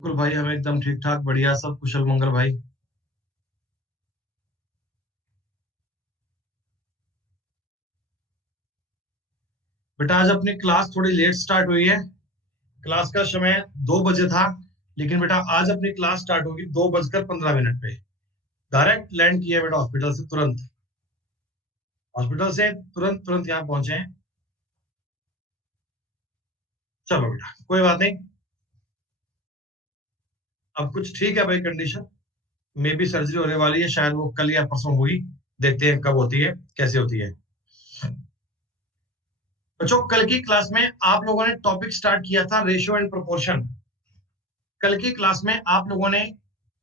बिल्कुल भाई, हम एकदम ठीक ठाक बढ़िया सब कुशल मंगल भाई। बेटा आज अपनी क्लास थोड़ी लेट स्टार्ट हुई है। क्लास का समय 2 बजे था, लेकिन बेटा आज अपनी क्लास स्टार्ट होगी 2:15 पे। डायरेक्ट लैंड किया बेटा हॉस्पिटल से तुरंत। हॉस्पिटल से तुरंत तुरंत यहाँ पहुंचे हैं। चलो बेटा कोई बात नहीं। अब कुछ ठीक है भाई कंडीशन। मे बी सर्जरी होने वाली है, शायद वो कल या परसों हुई। देखते हैं कब होती है, कैसे होती है। बच्चों कल की क्लास में आप लोगों ने टॉपिक स्टार्ट किया था रेशियो एंड प्रोपोर्शन। कल की क्लास में आप लोगों ने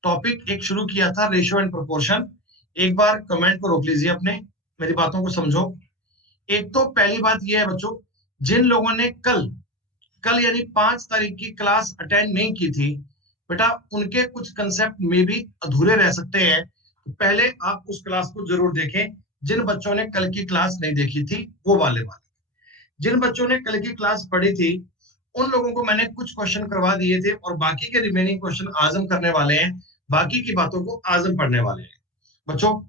टॉपिक एक शुरू किया था रेशियो एंड प्रोपोर्शन। एक बार कमेंट को रोक लीजिए अपने, मेरी बातों को समझो। एक तो पहली बात यह है बच्चों, जिन लोगों ने कल कल यानी 5 तारीख की क्लास अटेंड नहीं की थी, बेटा उनके कुछ कंसेप्ट में भी अधूरे रह सकते हैं। तो पहले आप उस क्लास को जरूर देखें। जिन बच्चों ने कल की क्लास नहीं देखी थी वो वाले जिन बच्चों ने कल की क्लास पढ़ी थी उन लोगों को मैंने कुछ क्वेश्चन करवा दिए थे और बाकी के रिमेनिंग क्वेश्चन आज हम करने वाले हैं। बाकी की बातों को आज हम पढ़ने वाले हैं बच्चों।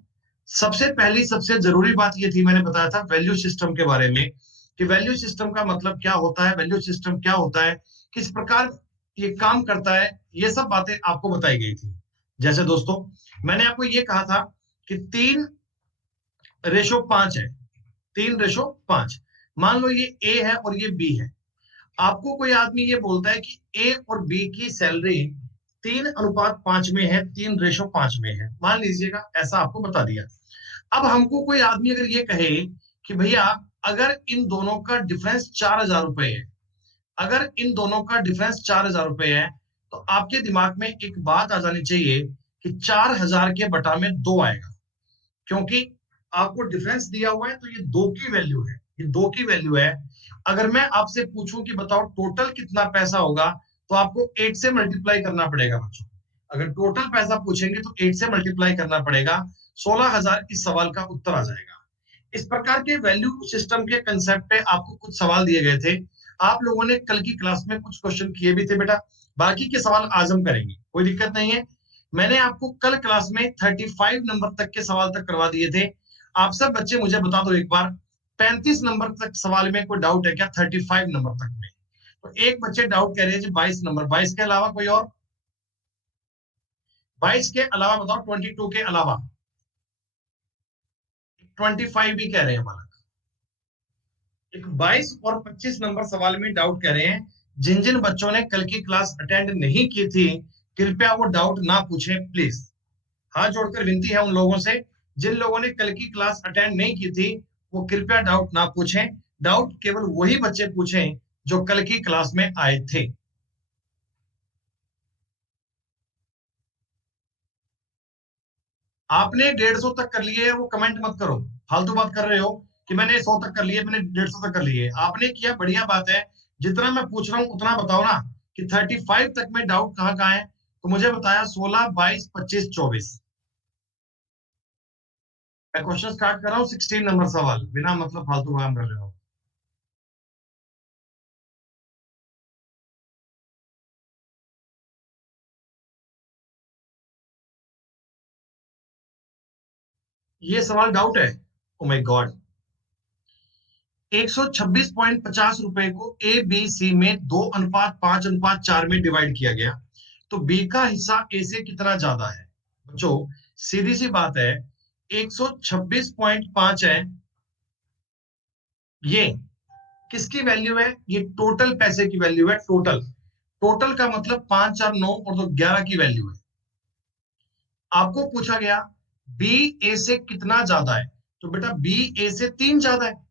सबसे पहली सबसे जरूरी बात ये थी, मैंने बताया था वैल्यू सिस्टम के बारे में कि वैल्यू सिस्टम का मतलब क्या होता है, वैल्यू सिस्टम क्या होता है, किस प्रकार ये काम करता है। ये सब बातें आपको बताई गई थी। जैसे दोस्तों मैंने आपको ये कहा था कि 3:5 है। 3:5। मान लो ये ए है और ये बी है। आपको कोई आदमी ये बोलता है कि ए और बी की सैलरी 3:5 में है, 3:5 में है, मान लीजिएगा ऐसा आपको बता दिया। अब हमको कोई आदमी अगर ये कहे कि भैया अगर इन दोनों का डिफरेंस 4,000 रुपए है, अगर इन दोनों का डिफरेंस 4,000 रुपए है, तो आपके दिमाग में एक बात आ जानी चाहिए कि 4,000 के बटा में 2 आएगा। क्योंकि आपको डिफरेंस दिया हुआ है तो ये 2 की वैल्यू है, ये 2 की वैल्यू है। अगर मैं आपसे पूछूं कि बताओ टोटल कितना पैसा होगा, तो आपको 8 से मल्टीप्लाई करना पड़ेगा बच्चों। अगर टोटल पैसा पूछेंगे तो 8 से मल्टीप्लाई करना पड़ेगा। 16,000 इस सवाल का उत्तर आ जाएगा। इस प्रकार के वैल्यू सिस्टम के कंसेप्ट पे आपको कुछ सवाल दिए गए थे। आप लोगों ने कल की क्लास में कुछ क्वेश्चन किए भी थे बेटा। बाकी के सवाल आज हम करेंगे, कोई दिक्कत नहीं है। मैंने आपको कल क्लास में 35 नंबर तक के सवाल तक करवा दिए थे। आप सब बच्चे मुझे बता दो एक बार, 35 नंबर तक सवाल में कोई डाउट है क्या 35 नंबर तक में? तो एक बच्चे डाउट कह रहे हैं जी 22 नंबर, 22 के अलावा कोई और? 22 के अलावा बताओ, 22 के अलावा। 25 भी कह रहे हैं बालक। एक 22 और 25 नंबर सवाल में डाउट कर रहे हैं। जिन जिन बच्चों ने कल की क्लास अटेंड नहीं की थी, कृपया वो डाउट ना पूछें प्लीज। हाथ जोड़कर विनती है उन लोगों से, जिन लोगों ने कल की क्लास अटेंड नहीं की थी वो कृपया डाउट ना पूछें। डाउट केवल वही बच्चे पूछें जो कल की क्लास में आए थे। आपने 150 तक कर लिए है वो कमेंट मत करो। फालतू बात कर रहे हो कि मैंने 100 तक कर लिए, मैंने 150 तक कर लिए। आपने किया बढ़िया बात है। जितना मैं पूछ रहा हूँ उतना बताओ ना कि 35 तक में डाउट कहाँ कहाँ है। तो मुझे बताया 16, 22, 25, 24। मैं क्वेश्चन स्टार्ट कर रहा हूँ। 16 नंबर सवाल, बिना मतलब फालतू काम कर रहे हो। ये सवाल डाउट है? Oh my God. 126.50 रुपए को ए बी सी में 2:5:4 में डिवाइड किया गया, तो बी का हिस्सा ए से कितना ज्यादा है? बच्चों सीधी सी बात है, 126.5 है। ये किसकी वैल्यू है? ये टोटल पैसे की वैल्यू है। टोटल, टोटल का मतलब 5 और 9 और तो 11 की वैल्यू है। आपको पूछा गया बी ए से कितना ज्यादा है, तो बेटा बी ए से 3 ज्यादा है।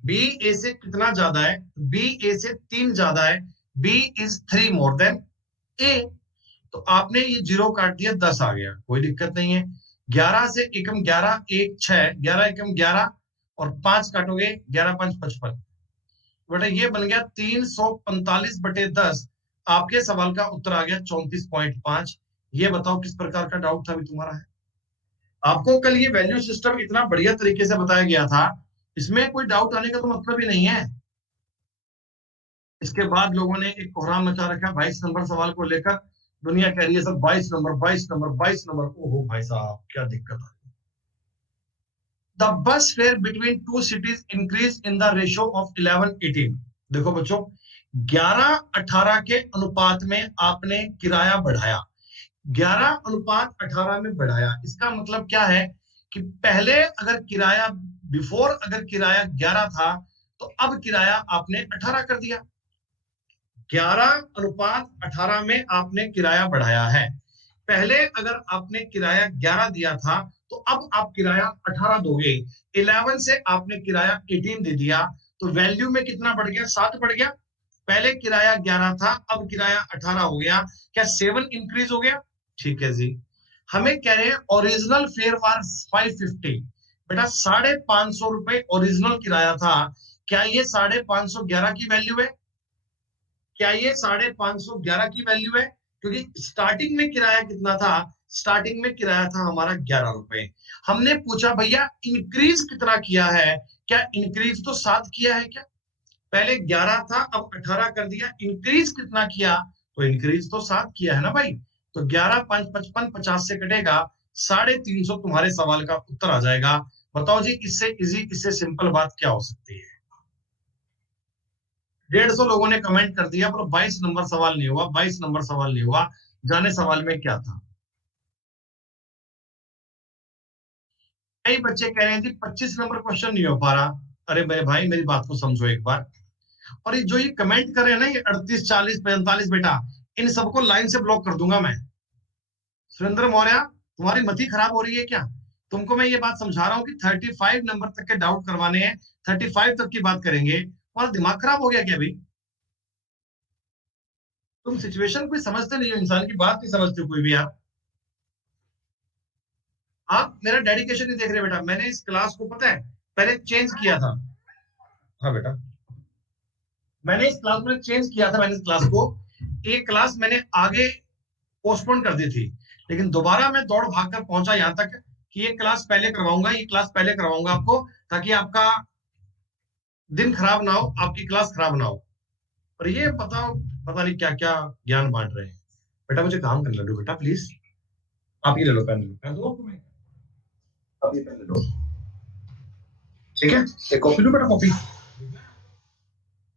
बी ए से कितना ज्यादा है? बी ए से 3 ज्यादा है। बी इज 3 मोर देन ए। तो आपने ये जीरो काट दिया, 10 आ गया, कोई दिक्कत नहीं है। 11 से एकम 11, एक 6, 11 एकम 11 और 5 काटोगे, 11×5 = 55। बेटा ये बन गया 345/10। आपके सवाल का उत्तर आ गया 34.5। ये बताओ किस प्रकार का डाउट था अभी तुम्हारा है? आपको कल ये वैल्यू सिस्टम इतना बढ़िया तरीके से बताया गया था, इसमें कोई डाउट आने का तो मतलब ही नहीं है। इसके बाद लोगों ने एक कोहराम मचा रखा 22 नंबर सवाल को लेकर। दुनिया कह रही है सर 22 नंबर, 22 नंबर, 22 नंबर। ओहो भाई साहब, क्या दिक्कत है। The bus fair between two cities increase in the ratio of 11-18। देखो बच्चों, 11-18 के अनुपात में आपने किराया बढ़ाया। 11-18 में बढ़ाया, इसका मतलब क्या है कि पहले अगर किराया, बिफोर अगर किराया 11 था, तो अब किराया आपने 18 कर दिया। 11-18 में आपने किराया बढ़ाया है। पहले अगर आपने किराया 11 दिया था, तो अब आप किराया 18 दोगे। 11 से आपने किराया 18 दे दिया, तो वैल्यू में कितना बढ़ गया? 7 बढ़ गया। पहले किराया 11 था, अब किराया 18 हो गया। क्या 7 इंक्रीज हो गया? ठीक है जी। हमें कह रहे हैं ओरिजिनल फेयर वार 550। बेटा 550 रुपए ओरिजिनल किराया था। क्या ये 550 की वैल्यू है? क्या ये 550 की वैल्यू है? क्योंकि स्टार्टिंग में किराया कितना था? स्टार्टिंग में किराया था हमारा 11 रुपए। हमने पूछा भैया इंक्रीज कितना किया है? क्या इंक्रीज तो 7 किया है क्या? पहले 11 था, अब 18 कर दिया। इंक्रीज कितना किया? तो इंक्रीज तो 7 किया है ना भाई। तो 11 5 55, 50 से कटेगा 350। तुम्हारे सवाल का उत्तर आ जाएगा। बताओ जी, इससे इजी, इससे सिंपल बात क्या हो सकती है? 150 लोगों ने कमेंट कर दिया, पर 22 नंबर सवाल नहीं हुआ, 22 नंबर सवाल नहीं हुआ। जाने सवाल में क्या था? कई बच्चे कह रहे हैं जी 25 नंबर क्वेश्चन नहीं हो पा रहा। अरे मेरे भाई, मेरी बात को समझो एक बार। और ये जो ये कमेंट कर रहे हैं ना, ये 38, 40, 45, बेटा इन सबको लाइन से ब्लॉक कर दूंगा मैं। सुरेंद्र मौर्य, तुम्हारी मति खराब हो रही है क्या? तुमको मैं ये बात समझा रहा हूँ कि 35 नंबर तक के डाउट करवाने हैं, 35 तक की बात करेंगे। तुम्हारा दिमाग खराब हो गया क्या भाई? तुम सिचुएशन कोई समझते नहीं हो, इंसान की बात नहीं समझते हो कोई भी यार। आप मेरा डेडिकेशन नहीं देख रहे बेटा। मैंने इस क्लास को, पता है, पहले चेंज किया था। हाँ बेटा, मैंने इस क्लास में चेंज किया था। मैंने इस क्लास को, एक क्लास मैंने आगे पोस्टपोन कर दी थी, लेकिन दोबारा मैं दौड़ भाग कर पहुंचा यहाँ तक कि ये क्लास पहले करवाऊंगा, ये क्लास पहले करवाऊंगा आपको, ताकि आपका दिन खराब ना हो, आपकी क्लास खराब ना हो। और ये बताओ, पता नहीं क्या क्या ज्ञान बांट रहे हैं। बेटा मुझे काम करने लो बेटा, प्लीज। आप ये ले लो, पेन लो, पेन दो आपको मैं। आप ये पेन ले लो, ठीक है? एक कॉफी लो बेटा, कॉफी।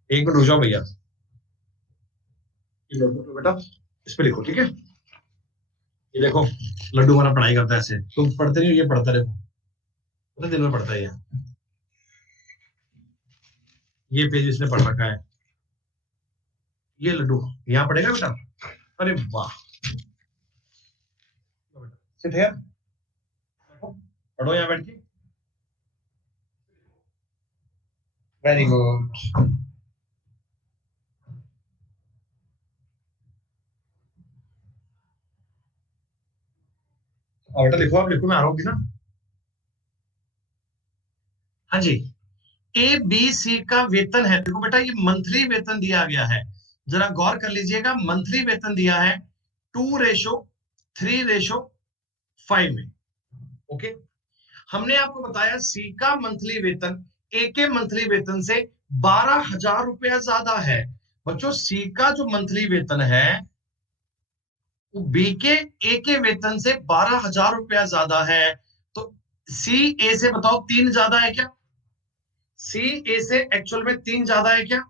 एक मिनट रुक जाओ भैया। ये लो बेटा, इस पे लिखो, ठीक है? ये देखो, लड्डू हमारा पढ़ाई करता है ऐसे। तुम पढ़ते नहीं हो, ये पढ़ता देखो, पूरे दिन में पढ़ता है ये पेज इसने पढ़ रखा है। ये लड्डू यहाँ पढ़ेगा बेटा। अरे वाह, सिट है, पढ़ो यहाँ बैठ के। Very good. बेटा लिखो, आप लिखो, मैं आ रहा हूँ ना। हाँ जी। ए बी सी का वेतन है, देखो बेटा, ये मंथली वेतन दिया गया है। जरा गौर कर लीजिएगा, मंथली वेतन दिया है 2:3:5 में। ओके। हमने आपको बताया सी का मंथली वेतन ए के मंथली वेतन से 12,000 रुपया ज्यादा है। बच्चों, सी का जो मंथली वेतन है वो बी के ए के वेतन से 12,000 रुपया ज्यादा है। तो सी ए से बताओ 3 ज्यादा है क्या? सी ए से एक्चुअल में 3 ज्यादा है क्या?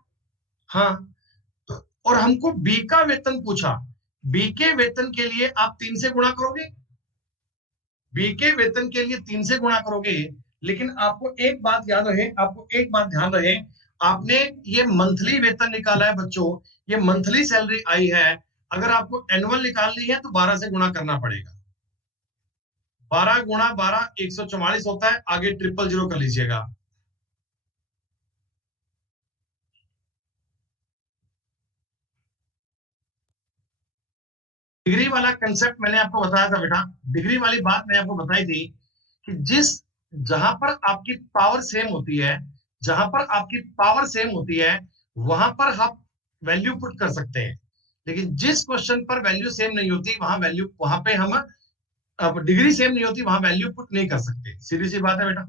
हाँ। तो और हमको बी का वेतन पूछा। बी के वेतन के लिए आप 3 से गुणा करोगे। बी के वेतन के लिए 3 से गुणा करोगे। लेकिन आपको एक बात याद रहे, आपको एक बात ध्यान रहे, आपने ये मंथली वेतन निकाला है बच्चों, ये मंथली सैलरी आई है। अगर आपको एनुअल निकालनी है तो 12 से गुणा करना पड़ेगा। 12 × 12 144 होता है। आगे 000 कर लीजिएगा। डिग्री वाला कंसेप्ट मैंने आपको बताया था बेटा। डिग्री वाली बात मैंने आपको बताई थी कि जिस, जहां पर आपकी पावर सेम होती है, जहां पर आपकी पावर सेम होती है, वहां पर आप वैल्यू पुट कर सकते हैं। लेकिन जिस क्वेश्चन पर वैल्यू सेम नहीं होती, वहां वैल्यू, वहां पे हम, अब डिग्री सेम नहीं होती, वहां वैल्यू पुट नहीं कर सकते। सीधी सी बात है बेटा।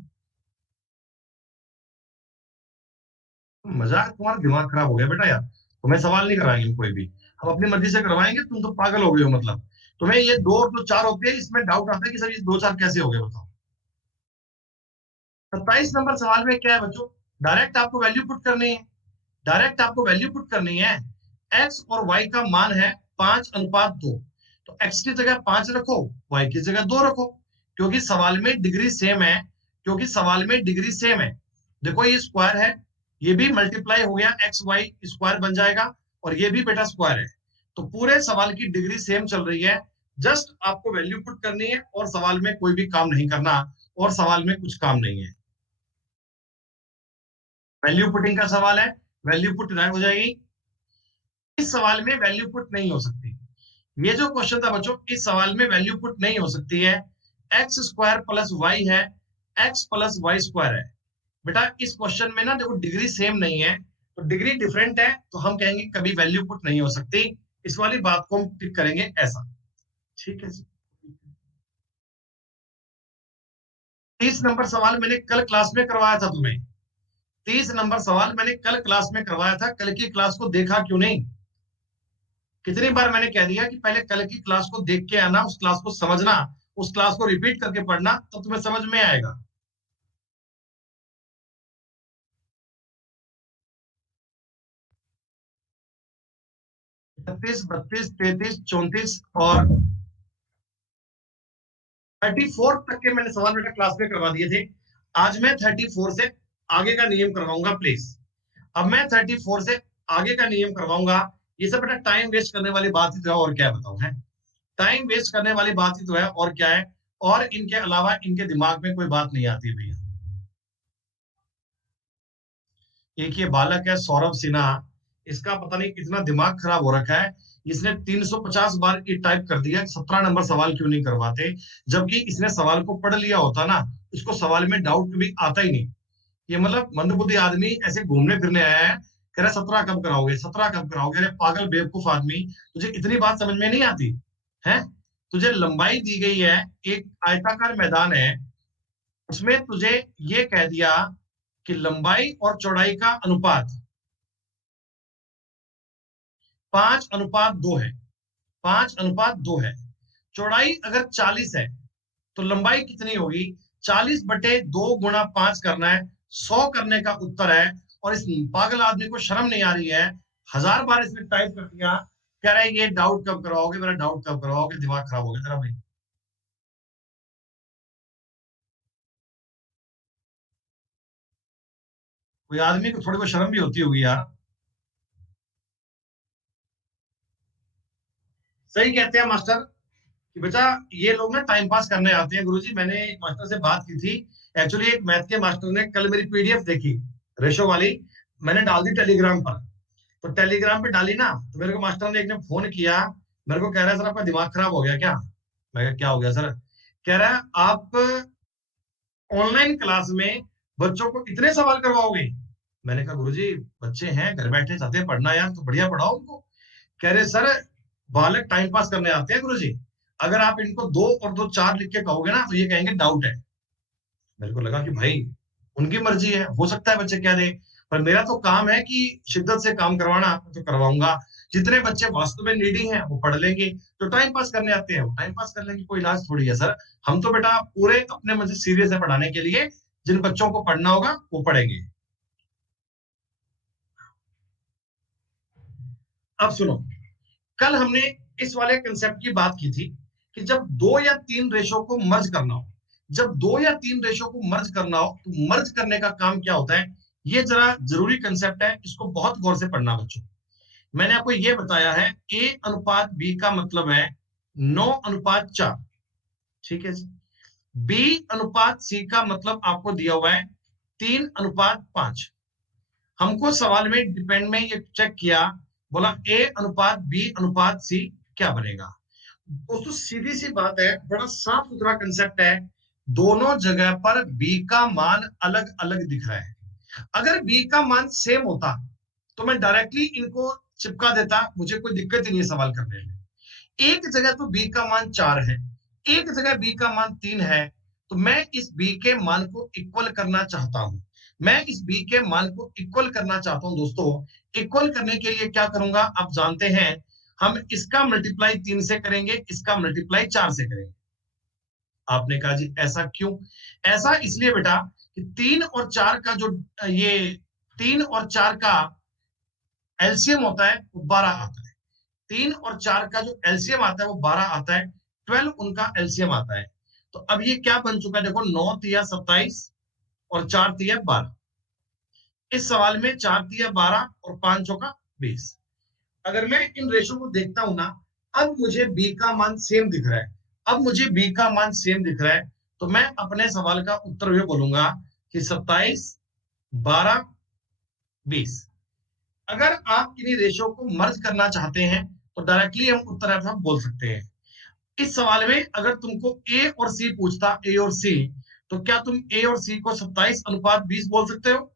मजाक, तुम्हारा दिमाग खराब हो गया बेटा यार। तुम्हें सवाल नहीं कराएंगे कोई भी। हम अपनी मर्जी से करवाएंगे? तुम तो पागल हो गए हो, मतलब तुम्हें ये 2 और 2 4 होते हैं, इसमें डाउट आता है कि सर ये 2 4 कैसे हो गए, बताओ। 27 नंबर सवाल में क्या है बच्चों? डायरेक्ट आपको वैल्यू पुट करनी है। डायरेक्ट आपको वैल्यू पुट करनी है। एक्स और वाई का मान है 5:2। तो एक्स की जगह 5 रखो, वाई की जगह 2 रखो, क्योंकि सवाल में डिग्री सेम है। क्योंकि सवाल में डिग्री सेम है। देखो ये स्क्वायर है, ये भी मल्टीप्लाई हो गया, एक्स वाई स्क्वायर बन जाएगा, और ये भी बेटा स्क्वायर है। तो पूरे सवाल की डिग्री सेम चल रही है। जस्ट आपको वैल्यू पुट करनी है, और सवाल में कोई भी काम नहीं करना, और सवाल में कुछ काम नहीं है। वैल्यू पुटिंग का सवाल है, वैल्यू पुट हो जाएगी। इस सवाल में वैल्यू पुट नहीं हो सकती। ये जो क्वेश्चन था बच्चों, इस सवाल में वैल्यू पुट नहीं हो सकती है। एक्स स्क्वायर प्लस वाई है, एक्स प्लस वाई स्क्वायर है। बेटा इस क्वेश्चन में ना देखो डिग्री सेम नहीं है, तो डिग्री डिफरेंट है, तो हम कहेंगे कभी वैल्यू पुट नहीं हो सकती। इस वाली बात को हम टिक करेंगे ऐसा। ठीक है जी। 30 नंबर सवाल मैंने कल क्लास में करवाया था तुम्हें। 30 नंबर सवाल मैंने कल क्लास में करवाया था, कल की क्लास को देखा क्यों नहीं? कितनी बार मैंने कह दिया कि पहले कल की क्लास को देख के आना, उस क्लास को समझना, उस क्लास को रिपीट करके पढ़ना, तो तुम्हें समझ में आएगा। 31, 32, 33, 34 और 34 तक के मैंने सवाल बेटा क्लास में करवा दिए थे। आज मैं 34 से आगे का नियम करवाऊंगा प्लीज। अब मैं 34 से आगे का नियम करवाऊंगा। ये सब बेटा टाइम वेस्ट करने वाली बात ही तो है, और क्या बताऊं है? टाइम वेस्ट करने वाली बात ही तो है, और क्या है? और इनके अलावा इनके दिमाग में कोई बात नहीं आती भैया। एक ये बालक है सौरभ सिन्हा, इसका पता नहीं कितना दिमाग खराब हो रखा है। इसने 350 बार ये टाइप कर दिया 17 नंबर सवाल क्यों नहीं करवाते, जबकि इसने सवाल को पढ़ लिया होता ना, इसको सवाल में डाउट कभी आता ही नहीं। ये मतलब मंदबुद्धि आदमी ऐसे घूमने फिरने आया है, कह रहा 17 कब कराओगे, 17 कब कराओगे? अरे पागल बेवकूफ आदमी, तुझे इतनी बात समझ में नहीं आती है? तुझे लंबाई दी गई है, एक आयताकार मैदान है, उसमें तुझे ये कह दिया कि लंबाई और चौड़ाई का अनुपात 5:2 है। 5:2 है। चौड़ाई अगर 40 है, तो लंबाई कितनी होगी? 40/2 × 5 करना है, 100 करने का उत्तर है। और इस पागल आदमी को शर्म नहीं आ रही है, 1000 बार इसने टाइप कर दिया, कह रहा है ये डाउट कब करवाओगे, मेरा डाउट कब करवाओगे? दिमाग खराब हो गया तेरा भाई। कोई आदमी को थोड़ी बहुत शर्म भी होती होगी यार। सही कहते हैं मास्टर कि बेटा ये लोग ना टाइम पास करने आते हैं। गुरुजी मैंने एक मास्टर से बात की थी, एक्चुअली एक मैथ के मास्टर ने कल मेरी पीडीएफ देखी, रेशो वाली, मैंने डाल दी टेलीग्राम पर। तो टेलीग्राम पे डाली ना, तो मेरे को मास्टर ने एक ने फोन किया, मेरे को कह रहा है सर आपका दिमाग खराब हो गया क्या? मैं कहा क्या हो गया सर? कह रहा है आप ऑनलाइन क्लास में बच्चों को इतने सवाल करवाओगे? मैंने कहा गुरुजी बच्चे हैं, घर बैठे चाहते हैं पढ़ना यार, तो बढ़िया पढ़ाओ उनको। कह रहे सर बालक टाइम पास करने आते हैं गुरुजी, अगर आप इनको 2 और 2 4 लिख के कहोगे ना, तो ये कहेंगे डाउट है। मेरे को लगा कि भाई उनकी मर्जी है, हो सकता है बच्चे कह दे, पर मेरा तो काम है कि शिद्दत से काम करवाना, तो करवाऊंगा। जितने बच्चे वास्तव में नीडी हैं वो पढ़ लेंगे, जो टाइम पास करने आते हैं वो टाइम पास कर लेंगे, कोई इलाज थोड़ी है सर। हम तो बेटा पूरे अपने मन से सीरियस है पढ़ाने के लिए, जिन बच्चों को पढ़ना होगा वो पढ़ेंगे। अब सुनो, कल हमने इस वाले कंसेप्ट की बात की थी कि जब 2 या 3 रेशो को मर्ज करना हो, जब 2 या 3 रेशो को मर्ज करना हो, तो मर्ज करने का काम क्या होता है? ये जरा जरूरी कंसेप्ट है, इसको बहुत गौर से पढ़ना बच्चों। मैंने आपको ये बताया है, A:B का मतलब है 9:4। ठीक है जी। B:C का मतलब आपको दिया हुआ है 3:5। हमको सवाल में डिपेंड में ये चेक किया, बोला A:B:C क्या बनेगा? दोस्तों सीधी सी बात है, बड़ा साफ सुथरा कंसेप्ट है। दोनों जगह पर बी का मान अलग अलग दिख रहा है। अगर बी का मान सेम होता, तो मैं डायरेक्टली इनको चिपका देता, मुझे कोई दिक्कत ही नहीं है सवाल करने में। एक जगह तो बी का मान 4 है, एक जगह बी का मान 3 है, तो मैं इस बी के मान को इक्वल करना चाहता हूं। मैं इस बी के मान को इक्वल करना चाहता हूं दोस्तों। इक्वल करने के लिए क्या करूंगा आप जानते हैं, हम इसका मल्टीप्लाई 3 से करेंगे, इसका मल्टीप्लाई 4 से करेंगे। आपने कहा जी ऐसा क्यों? ऐसा इसलिए बेटा कि 3 और 4 का जो ये 3 और 4 का एलसीएम होता है वो 12 आता है। 3 और 4 का जो एलसीएम आता है वो 12 आता है। 12 उनका एलसीएम आता है। तो अब ये क्या बन चुका है? देखो 9 तिया 27 और 4 तिया 12। इस सवाल में 4 तिया 12 और 5 चौका 20। अगर मैं इन रेशो को देखता हूं ना, अब मुझे बी का मान सेम दिख रहा है। अब मुझे बी का मान सेम दिख रहा है, तो मैं अपने सवाल का उत्तर ये बोलूंगा कि 27 12 20। अगर आप किन्हीं रेशो को मर्ज करना चाहते हैं तो डायरेक्टली हम उत्तर ऐसा बोल सकते हैं। इस सवाल में अगर तुमको ए और सी पूछता, ए और सी, तो क्या तुम ए और सी को 27:20 बोल सकते हो?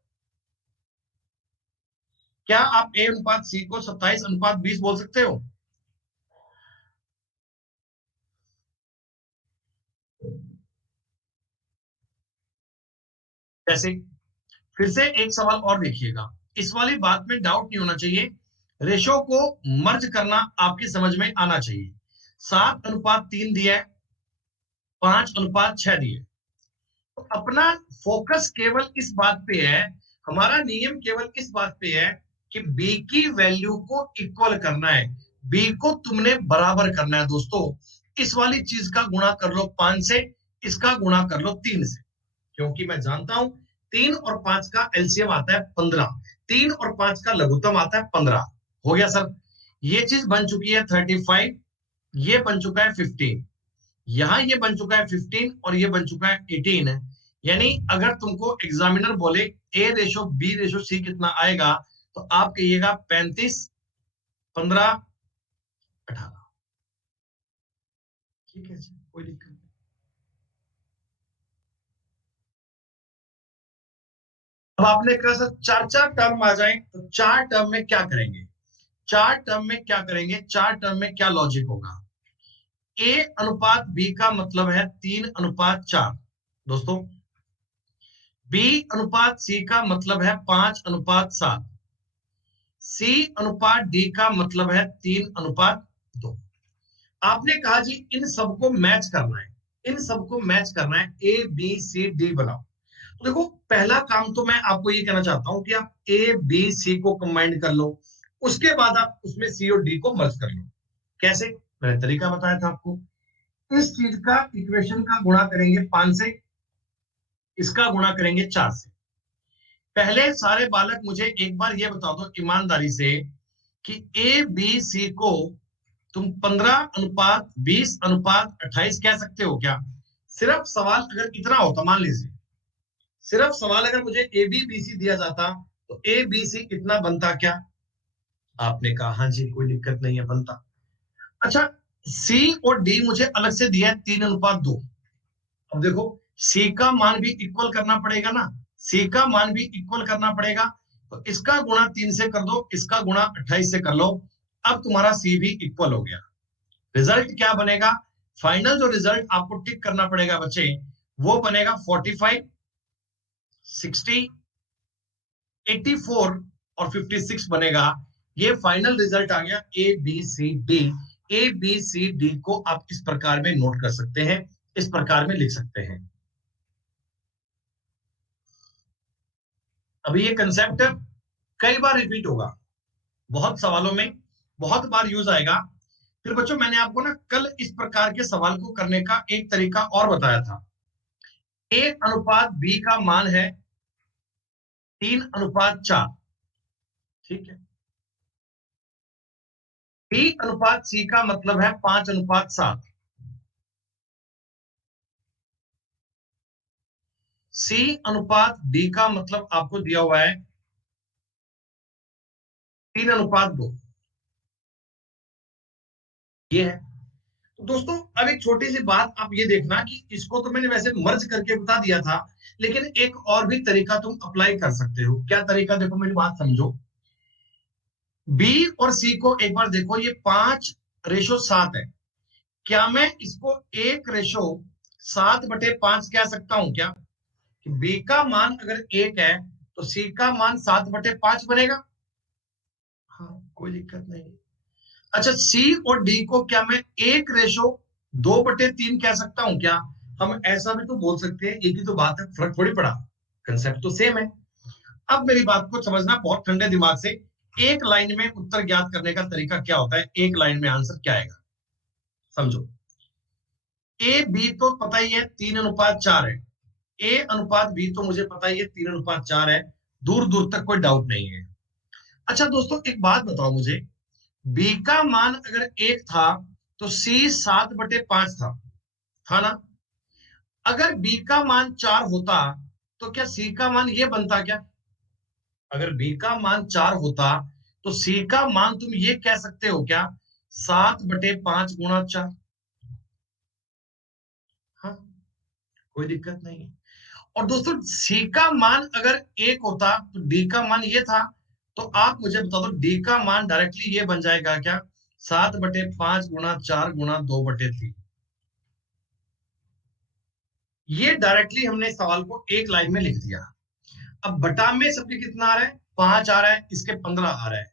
क्या आप ए अनुपात सी को 27:20 बोल सकते हो? जैसे फिर से एक सवाल और देखिएगा, इस वाली बात में डाउट नहीं होना चाहिए। रेशो को मर्ज करना आपकी समझ में आना चाहिए। 7:3 दिया है, 5:6 दिया है। तो अपना फोकस केवल इस बात पे है, हमारा नियम केवल इस बात पे है कि बी की वैल्यू को इक्वल करना है, बी को तुमने बराबर करना है दोस्तों। इस वाली चीज का गुणा कर लो 5 से, इसका गुणा कर लो 3 से, क्योंकि मैं जानता हूं 3 और 5 का एलसीएम आता है 15, 3 और 5 का लघुत्तम आता है 15। हो गया सर? ये चीज बन चुकी है 35, ये बन चुका है 15, यहां ये बन चुका है 15 और ये बन चुका है 18 है। यानी अगर तुमको एग्जामिनर बोले ए रेशो बी रेशो सी कितना आएगा, तो आप कहिएगा 35 15 18। ठीक है जी, कोई दिक्कत नहीं। अब आपने कहा सर चार चार टर्म आ जाए, तो चार टर्म में क्या करेंगे? चार टर्म में क्या करेंगे? चार टर्म में क्या लॉजिक होगा? ए अनुपात बी का मतलब है 3:4 दोस्तों। बी अनुपात सी का मतलब है 5:7। सी अनुपात डी का मतलब है 3:2। आपने कहा जी इन सबको मैच करना है, इन सबको मैच करना है, ए बी सी डी बनाओ। तो देखो पहला काम तो मैं आपको ये कहना चाहता हूं कि आप ए बी सी को कंबाइन कर लो, उसके बाद आप उसमें सी और डी को मर्ज कर लो। कैसे? मैंने तरीका बताया था आपको। इस चीज का इक्वेशन का गुणा करेंगे 5 से, इसका गुणा करेंगे 4 से। पहले सारे बालक मुझे एक बार ये बता दो ईमानदारी से कि ए बी सी को तुम 15:20:28 कह सकते हो क्या? सिर्फ सवाल अगर इतना होता, मान लीजिए सिर्फ सवाल अगर मुझे ए बी बी सी दिया जाता, तो ए बी सी कितना बनता क्या? आपने कहा हाँ जी कोई दिक्कत नहीं है, बनता। अच्छा, सी और डी मुझे अलग से दिया है 3:2। अब देखो सी का मान भी इक्वल करना पड़ेगा ना, सी का मान भी इक्वल करना पड़ेगा। तो इसका गुणा 3 से कर दो, इसका गुणा 28 से कर लो। अब तुम्हारा सी भी इक्वल हो गया। रिजल्ट क्या बनेगा? फाइनल जो रिजल्ट आपको टिक करना पड़ेगा बच्चे, वो बनेगा 45 60 84 और 56 बनेगा। ये फाइनल रिजल्ट आ गया A B C D. A B C D को आप इस प्रकार में नोट कर सकते हैं, इस प्रकार में लिख सकते हैं। अभी ये कंसेप्ट कई बार रिपीट होगा, बहुत सवालों में बहुत बार यूज आएगा। फिर बच्चों मैंने आपको ना कल इस प्रकार के सवाल को करने का एक तरीका और बताया था। ए अनुपात बी का मान है 3:4। ठीक है। बी अनुपात सी का मतलब है 5:7। सी अनुपात डी का मतलब आपको दिया हुआ है 3:2। ये है। तो दोस्तों अब एक छोटी सी बात आप ये देखना कि इसको तो मैंने वैसे मर्ज करके बता दिया था, लेकिन एक और भी तरीका तुम अप्लाई कर सकते हो। क्या तरीका? देखो मेरी बात समझो। बी और सी को एक बार देखो, ये 5:7 है। क्या मैं इसको 1:7/5 कह सकता हूं क्या? कि बी का मान अगर 1 है तो सी का मान 7/5 बनेगा। हाँ कोई दिक्कत नहीं। अच्छा, सी और डी को क्या मैं 1:2/3 कह सकता हूं क्या? हम ऐसा भी तो बोल सकते हैं, एक ही तो बात है, फर्क थोड़ी पड़ा, कंसेप्ट तो सेम है। अब मेरी बात को समझना बहुत ठंडे दिमाग से। एक लाइन में उत्तर ज्ञात करने का तरीका क्या होता है, एक लाइन में आंसर क्या आएगा, समझो। ए बी तो पता ही है 3:4 है, ए अनुपात बी तो मुझे पता ही है 3:4 है, दूर दूर तक कोई डाउट नहीं है। अच्छा दोस्तों, एक बात बताओ मुझे, बी का मान अगर 1 था तो सी 7/5 था ना? अगर बी का मान 4 होता तो क्या सी का मान ये बनता क्या? अगर बी का मान 4 होता तो सी का मान तुम ये कह सकते हो क्या, 7/5 × 4? हाँ, कोई दिक्कत नहीं है। और दोस्तों, सी का मान अगर 1 होता तो डी का मान ये था, तो आप मुझे बता दो डी का मान डायरेक्टली ये बन जाएगा क्या, 7/5 × 4 × 2/3। ये डायरेक्टली हमने सवाल को एक लाइन में लिख दिया। अब बटा में सबके कितना आ रहा है, 5 आ रहा है, इसके 15 आ रहा है।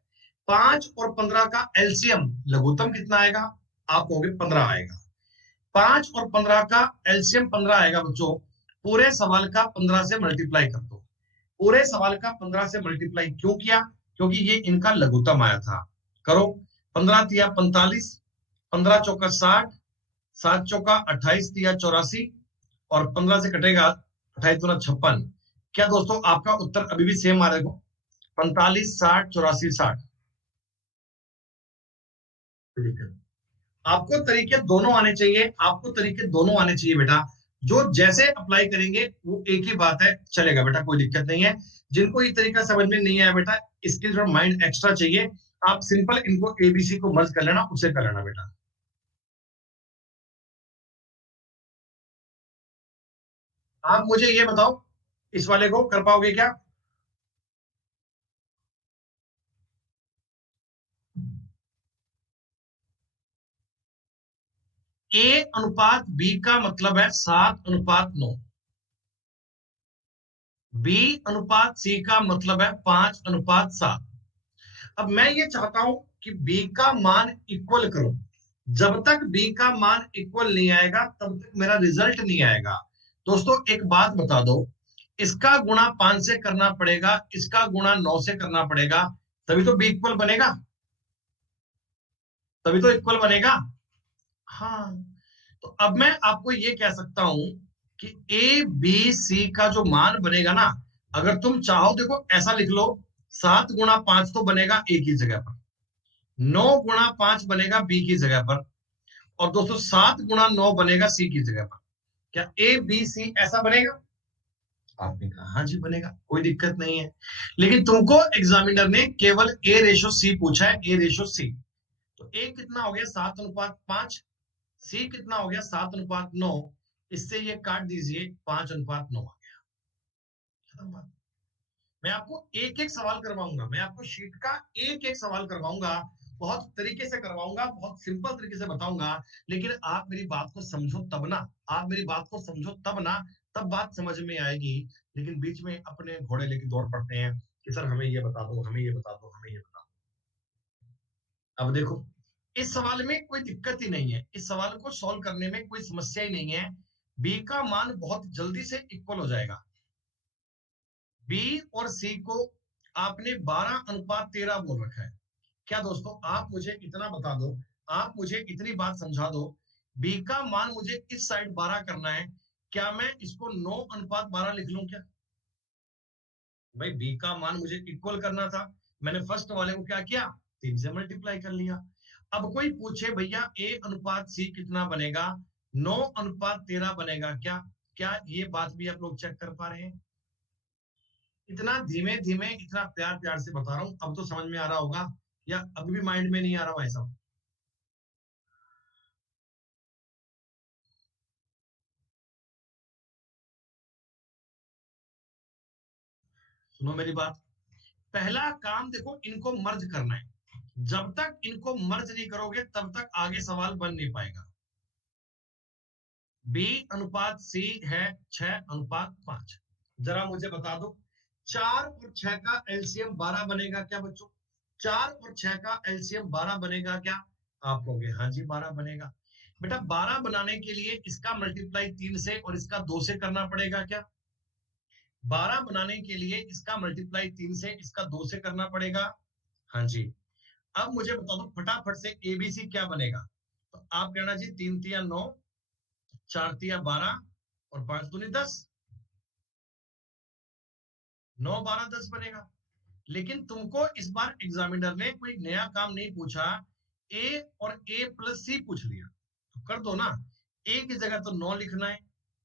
5 और 15 का एलसीएम लघुत्तम कितना आएगा, आप कहोगे 15 आएगा। 5 और 15 का एलसीएम 15 आएगा बच्चों। पूरे सवाल का 15 से मल्टीप्लाई कर दो। पूरे सवाल का 15 से मल्टीप्लाई क्यों किया, क्योंकि ये इनका लघुत्तम आया था। करो, 15 तिया 45, 15 चौका 60, 7 चौका 28 तिया 84, और 15 से कटेगा 28 दूना 56। क्या दोस्तों आपका उत्तर अभी भी सेम आ रहा है? 45, 60, 84, 60। आपको तरीके दोनों आने चाहिए, आपको तरीके दोनों आने चाहिए बेटा। जो जैसे अप्लाई करेंगे वो एक ही बात है, चलेगा बेटा, कोई दिक्कत नहीं है। जिनको ये तरीका समझ में नहीं आया बेटा, इसके थोड़ा माइंड एक्स्ट्रा चाहिए, आप सिंपल इनको एबीसी को मर्ज कर लेना, उसे कर लेना बेटा। आप मुझे ये बताओ, इस वाले को कर पाओगे क्या? ए अनुपात बी का मतलब है 7:9। बी अनुपात सी का मतलब है 5:7। अब मैं ये चाहता हूं कि बी का मान इक्वल करो। जब तक बी का मान इक्वल नहीं आएगा तब तक मेरा रिजल्ट नहीं आएगा। दोस्तों एक बात बता दो, इसका गुणा 5 से करना पड़ेगा, इसका गुणा 9 से करना पड़ेगा, तभी तो बी इक्वल बनेगा, तभी तो इक्वल बनेगा। हाँ, तो अब मैं आपको ये कह सकता हूं कि ए बी सी का जो मान बनेगा ना, अगर तुम चाहो देखो ऐसा लिख लो, 7 × 5 तो बनेगा ए की जगह पर, 9 × 5 बनेगा बी की जगह पर, और दोस्तों 7 × 9 बनेगा सी की जगह पर। क्या ए बी सी ऐसा बनेगा? आपने कहा हाँ जी बनेगा, कोई दिक्कत नहीं है। लेकिन तुमको एग्जामिनर ने केवल A:C पूछा है, A:C। तो ए कितना हो गया, 7:5। सी कितना हो गया, 7:9। इससे ये काट दीजिए, 5:9 आ गया। खत्म बात। मैं आपको एक एक सवाल करवाऊंगा, मैं आपको शीट का एक एक सवाल करवाऊंगा, बहुत तरीके से करवाऊंगा, बहुत सिंपल तरीके से बताऊंगा। लेकिन आप मेरी बात को समझो तब ना, आप मेरी बात को समझो तब ना, तब बात समझ में आएगी। लेकिन बीच में अपने घोड़े लेके दौड़ पड़ते हैं कि सर हमें ये बता दो, हमें ये बता दो, हमें ये बता दो। अब देखो, इस सवाल में कोई दिक्कत ही नहीं है, इस सवाल को सॉल्व करने में कोई समस्या ही नहीं है। बी का मान बहुत जल्दी से इक्वल हो जाएगा। बी और सी को आपने 12:13 बोल रखा है। क्या दोस्तों आप मुझे इतना बता दो, आप मुझे इतनी बात समझा दो, बी का मान मुझे इस साइड 12 करना है, क्या मैं इसको 9:12 लिख लूं क्या? भाई बी का मान मुझे इक्वल करना था, मैंने फर्स्ट वाले को क्या किया, 3 से मल्टीप्लाई कर लिया। अब कोई पूछे भैया A:C कितना बनेगा, 9:13 बनेगा क्या? क्या ये बात भी आप लोग चेक कर पा रहे हैं? इतना धीमे धीमे, इतना प्यार प्यार से बता रहा हूं, अब तो समझ में आ रहा होगा, या अभी भी माइंड में नहीं आ रहा भाई साहब? सुनो मेरी बात, पहला काम देखो, इनको मर्ज करना है। जब तक इनको मर्ज नहीं करोगे तब तक आगे सवाल बन नहीं पाएगा। बी अनुपात सी है 6:5। जरा मुझे बता दो, 4 और 6 का एलसीएम 12 बनेगा क्या बच्चों? 4 और 6 का एलसीएम 12 बनेगा क्या? आप कहोगे हाँ जी 12 बनेगा। बेटा 12 बनाने के लिए इसका मल्टीप्लाई 3 से और इसका 2 से करना पड़ेगा क्या? 12 बनाने के लिए इसका मल्टीप्लाई 3 से इसका 2 से करना पड़ेगा। हाँ जी। अब मुझे बता दो फटाफट से एबीसी क्या बनेगा? तो आप कहना जी 3 तिया 9, 4 तिया 12 और 5 दूनी 10। 9 12 10 बनेगा। लेकिन तुमको इस बार एग्जामिनर ने कोई नया काम नहीं पूछा, ए और ए प्लस सी पूछ लिया, तो कर दो ना। ए की जगह तो 9 लिखना है,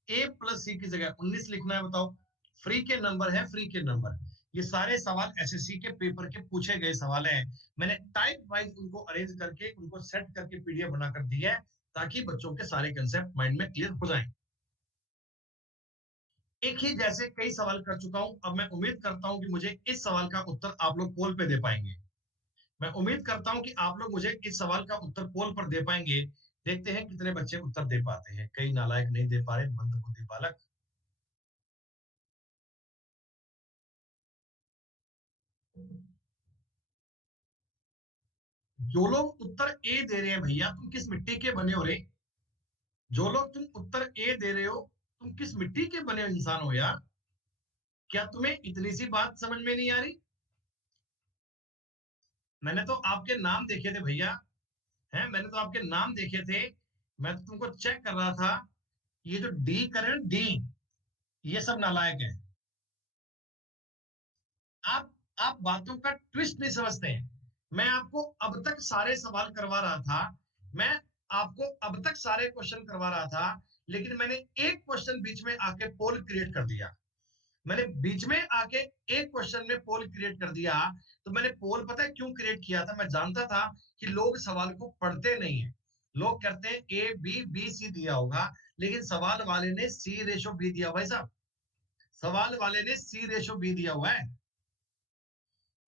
ए प्लस सी की जगह 19 लिखना है। बताओ, फ्री के नंबर है, फ्री के नंबर। ये सारे सवाल एसएससी के पेपर के पूछे गए सवाल हैं। मैंने टाइप वाइज उनको अरेंज करके उनको सेट करके पीडीएफ बनाकर दी है, ताकि बच्चों के सारे कंसेप्ट माइंड में क्लियर हो जाएं। एक ही जैसे कई सवाल कर चुका हूं, अब मैं उम्मीद करता हूं कि मुझे इस सवाल का उत्तर आप लोग पोल पे दे पाएंगे। मैं उम्मीद करता हूं कि आप लोग मुझे इस सवाल का उत्तर पोल पर दे पाएंगे। देखते हैं कितने बच्चे उत्तर दे पाते हैं। कई नालायक नहीं दे पा रहे, मंदबुद्धि बालक। जो लोग उत्तर ए दे रहे हैं भैया, तुम किस मिट्टी के बने हो रे? जो लोग तुम उत्तर ए दे रहे हो, तुम किस मिट्टी के बने हो इंसान हो यार? क्या तुम्हें इतनी सी बात समझ में नहीं आ रही? मैंने तो आपके नाम देखे थे भैया, हैं, मैंने तो आपके नाम देखे थे। मैं तो तुमको चेक कर रहा था। ये जो डी करें डी, ये सब नालायक है। आप बातों का ट्विस्ट नहीं समझते हैं। मैं आपको अब तक सारे सवाल करवा रहा था। मैं आपको अब तक सारे क्वेश्चन करवा रहा था, लेकिन मैंने एक क्वेश्चन बीच में आके पोल क्रिएट कर दिया। मैंने बीच में आके एक क्वेश्चन में पोल क्रिएट कर दिया। तो मैंने पोल पता है क्यों क्रिएट किया था? मैं जानता था कि लोग सवाल को पढ़ते नहीं है। लोग कहते हैं ए बी बी सी दिया होगा, लेकिन सवाल वाले ने सी रेशो बी दिया। भाई साहब, सवाल वाले ने सी रेशो बी दिया हुआ है।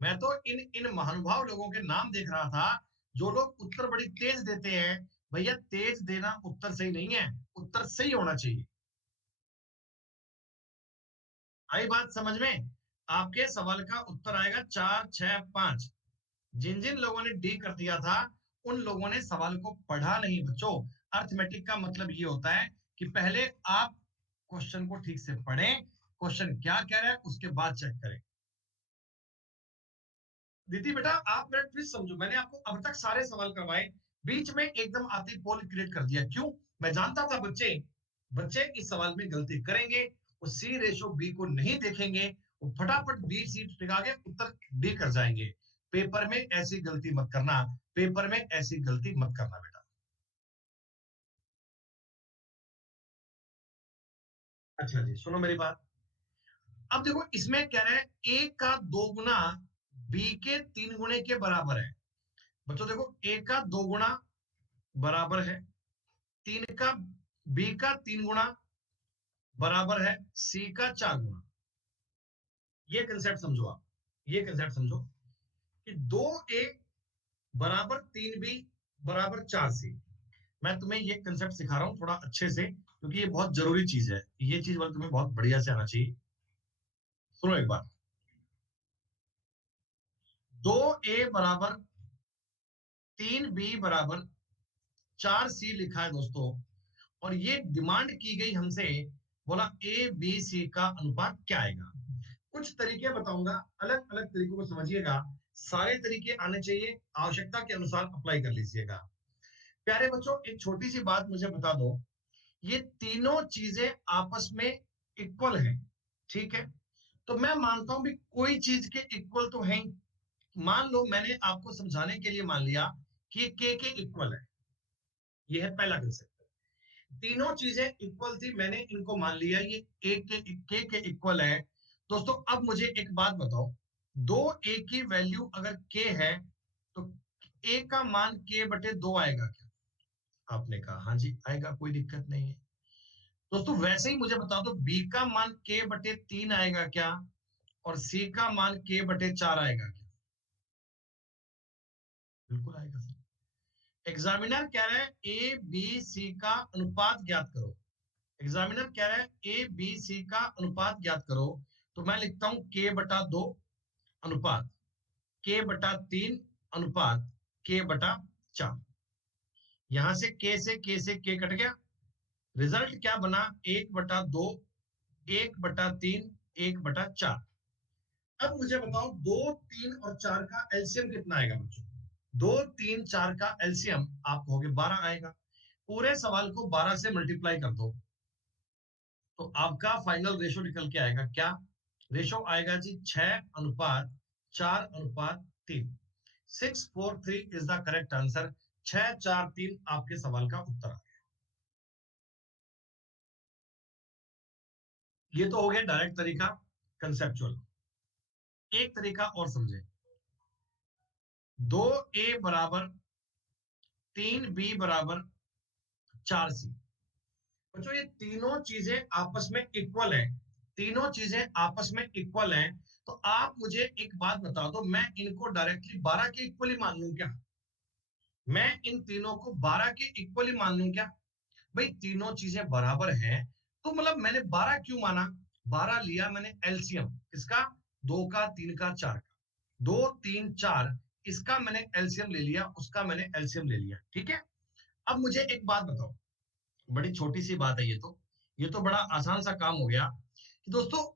मैं तो इन इन महानुभाव लोगों के नाम देख रहा था, जो लोग उत्तर बड़ी तेज देते हैं। भैया तेज देना उत्तर सही नहीं है, उत्तर सही होना चाहिए। आई बात समझ में? आपके सवाल का उत्तर आएगा 4 6 5। जिन जिन लोगों ने डी कर दिया था, उन लोगों ने सवाल को पढ़ा नहीं बच्चों। अर्थमेटिक का मतलब ये होता है कि पहले आप क्वेश्चन को ठीक से पढ़ें, क्वेश्चन क्या कह रहा है उसके बाद चेक करें। दीदी बेटा, आप मेरा ट्विस्ट समझो। मैंने आपको अब तक सारे सवाल करवाए, बीच में एकदम आते पोल क्रिएट कर दिया। क्यों? मैं जानता था बच्चे बच्चे इस सवाल में गलती करेंगे। वो सी रेशो बी को नहीं देखेंगे, वो फटाफट बी सी टिका के उत्तर डी कर जाएंगे। पेपर में ऐसी गलती मत करना, पेपर में ऐसी गलती मत करना बेटा। अच्छा जी, सुनो मेरी बात। अब देखो, इसमें कह रहे हैं ए का 2 गुना बी के 3 गुने के बराबर है। बच्चों देखो, ए का 2 गुना बराबर है 3 का, बी का 3 गुना बराबर है सी का 4 गुना। ये कंसेप्ट समझो आप, ये कंसेप्ट समझो कि 2 ए बराबर 3 बी बराबर 4 सी। मैं तुम्हें ये कंसेप्ट सिखा रहा हूं थोड़ा अच्छे से, क्योंकि ये बहुत जरूरी चीज है। ये चीज वाला तुम्हें बहुत बढ़िया से आना चाहिए। सुनो एक बार। 2 ए बराबर 3 बी बराबर 4 सी लिखा है दोस्तों। और ये डिमांड की गई हमसे, बोला ए बी सी का अनुपात क्या आएगा। कुछ तरीके बताऊंगा, अलग अलग तरीकों को समझिएगा। सारे तरीके आने चाहिए, आवश्यकता के अनुसार अप्लाई कर लीजिएगा। प्यारे बच्चों, एक छोटी सी बात मुझे बता दो। ये तीनों चीजें आपस में इक्वल है, ठीक है? तो मैं मानता हूं भी कोई चीज के इक्वल तो है ही। मान लो मैंने आपको समझाने के लिए मान लिया कि ये के इक्वल है। ये है पहला कंसेप्ट। तीनों चीजें इक्वल थी, मैंने इनको मान लिया ये एक के इक्वल है। दोस्तों अब मुझे एक बात बताओ, 2 ए की वैल्यू अगर के है, तो ए का मान के बटे 2 आएगा क्या? आपने कहा हाँ जी आएगा, कोई दिक्कत नहीं है। दोस्तों वैसे ही मुझे बता दो, बी का मान के बटे 3 आएगा क्या? और सी का मान के बटे 4 आएगा क्या? बिल्कुल आएगा सर। एग्जामिनर कह रहा है ए बी सी का अनुपात ज्ञात करो। एग्जामिनर कह रहा है ए बी सी का अनुपात ज्ञात करो। तो मैं लिखता हूं के बटा 2 अनुपात। k/3 अनुपात k/4। यहां से k कट गया, रिजल्ट क्या बना, 1/2, 1/3, 1/4। अब मुझे बताओ 2, 3 और 4 का एलसीएम कितना आएगा बच्चों? 2, 3, 4 का एलसीएम आप कहोगे 12 आएगा। पूरे सवाल को 12 से मल्टीप्लाई कर दो तो आपका फाइनल रेशो निकल के आएगा क्या? रेशो आएगा जी 6:4:3। 643 इज द करेक्ट आंसर। 643 आपके सवाल का उत्तर आ गया। ये तो हो गया डायरेक्ट तरीका, कंसेप्चुअल। एक तरीका और समझे। 2a = 3b = 4c। बच्चों ये तीनों चीजें आपस में इक्वल हैं, तीनों चीजें आपस में इक्वल हैं। तो आप मुझे एक बात बता दो, मैं इनको डायरेक्टली 12 के इक्वली मान लूं क्या? मैं इन तीनों को 12 के इक्वली मान लूं क्या? भाई तीनों चीजें बराबर हैं, तो मतलब मैंने 12 क्यों माना? 12 लिया मैंने एलसीएम किसका? 2 का, 3 का, 4 का। 2, 3, 4 इसका मैंने एलसीएम ले लिया, उसका मैंने एलसीएम ले लिया, ठीक है। अब मुझे एक बात बताओ, बड़ी छोटी सी बात है ये तो बड़ा आसान सा काम हो गया कि दोस्तों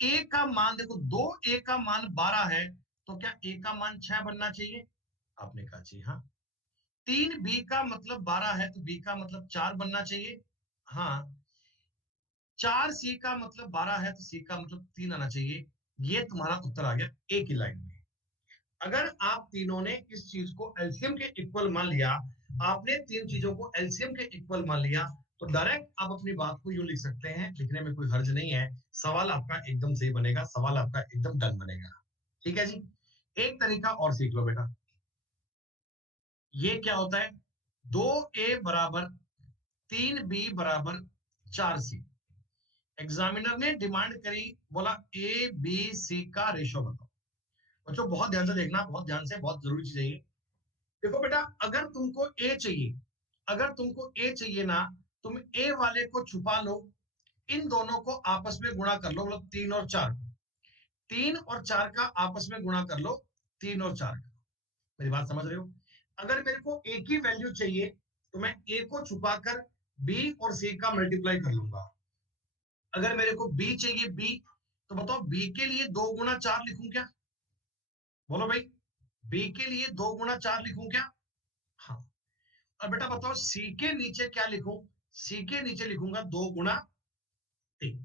ए का मान देखो, 2a का मान 12 है, तो क्या ए का मान 6 बनना चाहिए? आपने कहा जी हाँ। 3b का मतलब 12 है, तो b का मतलब 4 बनना चाहिए। हाँ। 4c का मतलब 12 है, तो c का मतलब 3 आना चाहिए। ये तुम्हारा उत्तर आ गया एक ही लाइन में। अगर आप तीनों ने इस चीज को एलसीएम के इक्वल मान लिया, आपने तीन चीजों को एलसीएम के इक्वल मान लिया, तो डायरेक्ट आप अपनी बात को यूं लिख सकते हैं, लिखने में कोई हर्ज नहीं है। सवाल आपका एकदम सही बनेगा, सवाल आपका एकदम डन बनेगा। ठीक है जी। एक तरीका और सीख लो बेटा। ये क्या होता है? 2a = 3b = 4c। एग्जामिनर ने डिमांड करी, बोला ए बी सी का रेशो बताओ। बच्चों बहुत ध्यान से देखना, बहुत ध्यान से, बहुत जरूरी चीज है ये। देखो बेटा, अगर तुमको ए चाहिए, अगर तुमको ए चाहिए ना, तुम ए वाले को छुपा लो, इन दोनों को आपस में गुणा कर लो, मतलब 3 और 4 को। 3 और 4 का आपस में गुणा कर लो, 3 और 4 का। मेरी बात समझ रहे हो? अगर मेरे को ए की वैल्यू चाहिए, तो मैं ए को छुपाकर बी और सी का मल्टीप्लाई कर लूंगा। अगर मेरे को बी चाहिए, बी, तो बताओ बी के लिए 2 × 4 लिखूं क्या? बोलो भाई, बी के लिए 2 × 4 लिखूं क्या? हाँ। और बेटा बताओ सी के नीचे क्या लिखूं? सी के नीचे लिखूंगा 2 × 3।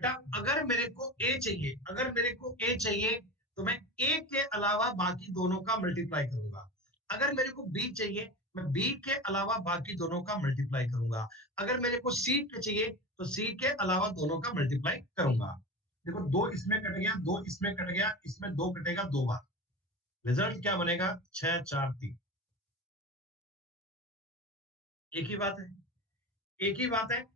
बेटा अगर मेरे को ए चाहिए, अगर मेरे को ए चाहिए, तो मैं ए के अलावा बाकी दोनों का मल्टीप्लाई करूंगा। अगर मेरे को बी चाहिए, मैं बी के अलावा बाकी दोनों का मल्टीप्लाई करूंगा। अगर मेरे को सी चाहिए, तो सी के अलावा दोनों का मल्टीप्लाई करूंगा। देखो, 2 इसमें कट गया, 2 इसमें कट गया, इसमें 2 कटेगा 2 बार। रिजल्ट क्या बनेगा? 6, 4, 3। एक ही बात है, एक ही बात है।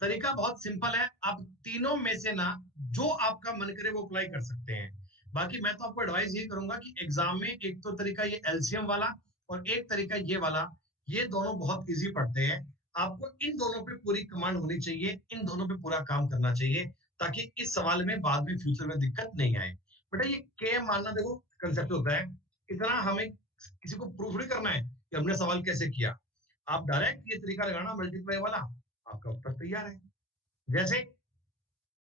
तरीका बहुत सिंपल है। आप तीनों में से ना जो आपका मन करे वो अप्लाई कर सकते हैं। बाकी मैं तो आपको एडवाइस ये करूंगा कि एग्जाम में एक तो तरीका ये एलसीएम वाला, और एक तरीका ये वाला, ये दोनों बहुत इजी पड़ते हैं। आपको इन दोनों पे पूरी कमांड होनी चाहिए, इन दोनों पे पूरा काम करना चाहिए, ताकि इस सवाल में बाद में फ्यूचर में दिक्कत नहीं आए। बेटा ये के मानना देखो कंसेप्ट होता है, इतना हमें किसी को प्रूफ नहीं करना है कि हमने सवाल कैसे किया। आप डायरेक्ट ये तरीका लगाना मल्टीप्लाई वाला, आपका उत्तर तैयार है। जैसे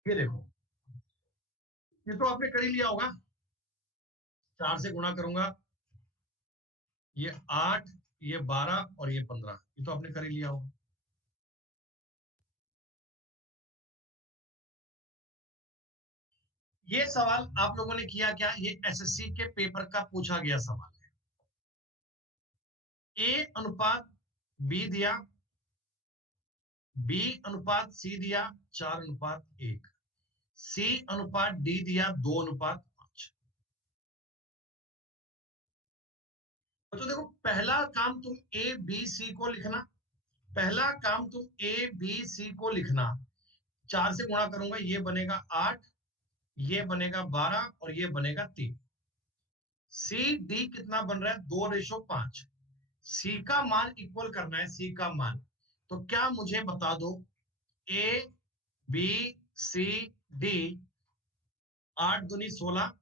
ये देखो, ये तो आपने कर ही लिया होगा। 4 से गुणा करूंगा, ये 8, ये 12 और ये 15, ये तो आपने कर ही लिया होगा। ये सवाल आप लोगों ने किया क्या? ये एसएससी के पेपर का पूछा गया सवाल है। ए अनुपात बी दिया, बी अनुपात सी दिया, 4:1। सी अनुपात डी दिया, 2:5। तो देखो, पहला काम तुम ए बी सी को लिखना, पहला काम तुम ए बी सी को लिखना। 4 से गुणा करूंगा, ये बनेगा 8, ये बनेगा 12 और ये बनेगा 3। सी डी कितना बन रहा है? 2:5। सी का मान इक्वल करना है, सी का मान। तो क्या मुझे बता दो, ए बी सी डी, 8 दूनी 16,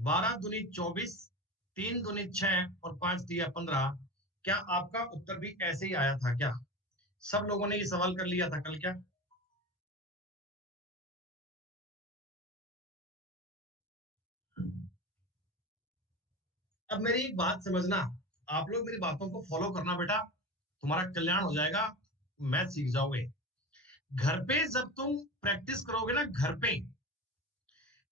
12 दूनी 24, 3 दूनी 6 और 5 दिया 15। क्या आपका उत्तर भी ऐसे ही आया था क्या? सब लोगों ने ये सवाल कर लिया था कल क्या? अब मेरी एक बात समझना, आप लोग मेरी बातों को फॉलो करना बेटा, तुम्हारा कल्याण हो जाएगा, मैथ सीख जाओगे। घर पे जब तुम प्रैक्टिस करोगे ना,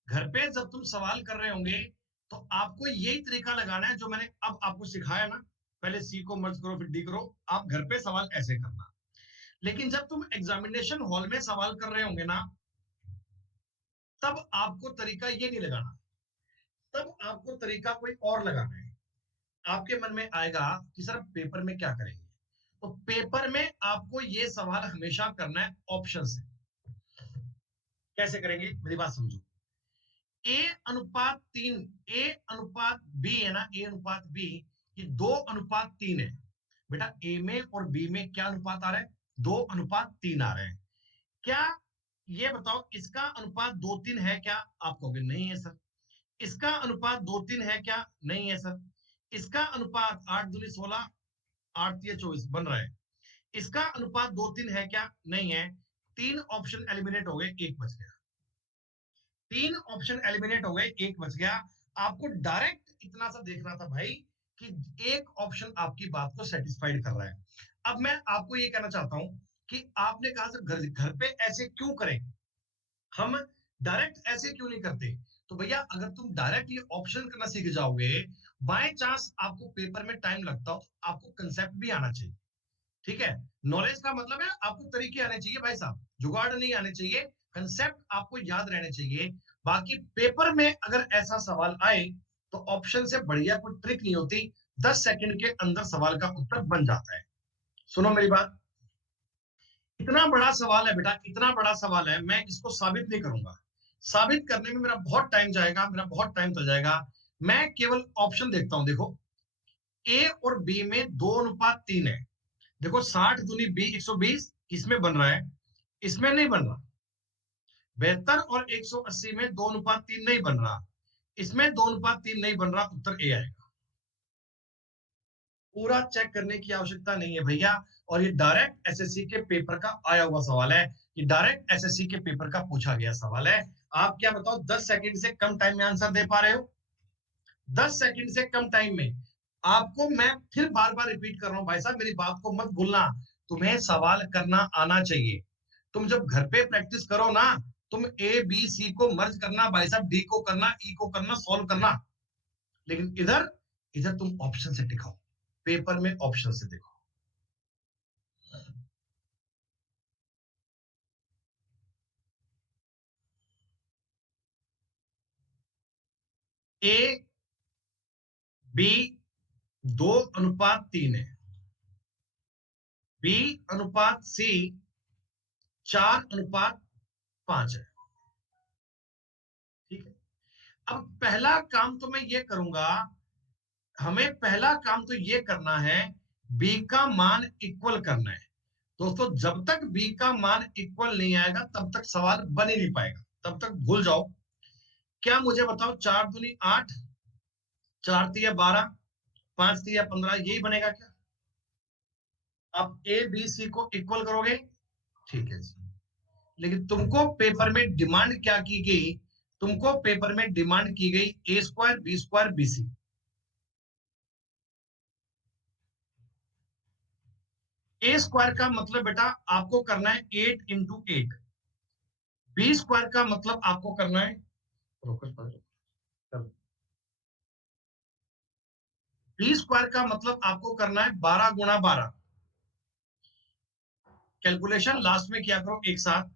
घर पे जब तुम सवाल कर रहे होंगे, तो आपको यही तरीका लगाना है जो मैंने अब आपको सिखाया ना। पहले सी को मर्ज करो फिर डी करो। आप घर पे सवाल ऐसे करना। लेकिन जब तुम एग्जामिनेशन हॉल में सवाल कर रहे होंगे ना, तब आपको तरीका ये नहीं लगाना, तब आपको तरीका कोई और लगाना है। आपके मन में आएगा कि सर पेपर में क्या करेंगे, तो पेपर में आपको ये सवाल हमेशा करना है ऑप्शन से। कैसे करेंगे मेरी बात समझो। ए अनुपात 3, ए अनुपात बी है ना, ए अनुपात बी, ये 2:3 है। बेटा ए में और बी में क्या अनुपात आ रहा है? 2:3 आ रहे हैं। क्या, ये बताओ, इसका अनुपात 2:3 है क्या? आप कहोगे नहीं है सर। इसका अनुपात 2:3 है क्या? नहीं है सर। इसका अनुपात 8 दूनी 16, 8 या 24 बन रहा है। इसका अनुपात 2:3 है क्या? नहीं है। तीन ऑप्शन एलिमिनेट हो गए, एक बच गया। तीन ऑप्शन एलिमिनेट हो गए, एक बच गया। आपको डायरेक्ट इतना सा देखना था भाई कि एक ऑप्शन आपकी बात को सेटिस्फाइड कर रहा है। अब मैं आपको ये कहना चाहता हूं कि आपने कहा सर घर घर पे ऐसे क्यों करें, हम डायरेक्ट ऐसे क्यों नहीं करते? तो भैया अगर तुम डायरेक्ट ये ऑप्शन करना सीख जाओगे, बाय चांस आपको पेपर में टाइम लगता हो, तो आपको कंसेप्ट भी आना चाहिए। ठीक है, नॉलेज का मतलब है आपको तरीके आने चाहिए भाई साहब, जुगाड़ नहीं आने चाहिए। कंसेप्ट आपको याद रहने चाहिए। बाकी पेपर में अगर ऐसा सवाल आए, तो ऑप्शन से बढ़िया कोई ट्रिक नहीं होती। 10 सेकंड के अंदर सवाल का उत्तर बन जाता है। सुनो मेरी बात, इतना बड़ा सवाल है बेटा, इतना बड़ा सवाल है, मैं इसको साबित नहीं करूंगा। साबित करने में मेरा बहुत टाइम जाएगा, मेरा बहुत टाइम चल जाएगा। मैं केवल ऑप्शन देखता हूं। देखो, ए और बी में 2:3 है। देखो 60 दूनी बी 120, इसमें बन रहा है, इसमें नहीं बन रहा। 72 और 180 में 2:3 नहीं बन रहा, इसमें 2:3 नहीं बन रहा। उत्तर ए आएगा। पूरा चेक करने की आवश्यकता नहीं है भैया। और ये डायरेक्ट एसएससी के पेपर का आया हुआ सवाल है, ये डायरेक्ट एसएससी के पेपर का पूछा गया सवाल है। आप क्या बताओ, 10 सेकंड से कम टाइम में आंसर दे पा रहे हो? 10 सेकंड से कम टाइम में। आपको मैं फिर बार बार रिपीट कर रहा हूं भाई साहब, मेरी बात को मत भूलना। तुम्हें सवाल करना आना चाहिए। तुम जब घर पे प्रैक्टिस करो ना, तुम ए बी सी को मर्ज करना भाई साहब, डी को करना, ई को करना, सॉल्व करना। लेकिन इधर, इधर तुम ऑप्शन से दिखाओ, पेपर में ऑप्शन से देखो। ए बी 2:3 है, बी अनुपात सी 4:5 है। ठीक है, अब पहला काम तो मैं ये करूंगा, हमें पहला काम तो ये करना है, बी का मान इक्वल करना है। दोस्तों जब तक बी का मान इक्वल नहीं आएगा, तब तक सवाल बन ही नहीं पाएगा, तब तक भूल जाओ। क्या मुझे बताओ, 4 दूनी 8, 4 तिया 12, 5 तिया 15, यही बनेगा क्या? आप ए बी सी को इक्वल करोगे, ठीक है जी। लेकिन तुमको पेपर में डिमांड क्या की गई? तुमको पेपर में डिमांड की गई A square B square B C. A square का मतलब बेटा आपको करना है 8 × 8। बी स्क्वायर का मतलब आपको करना है, बी स्क्वायर का मतलब आपको करना है 12 × 12। कैलकुलेशन लास्ट में किया करो एक साथ।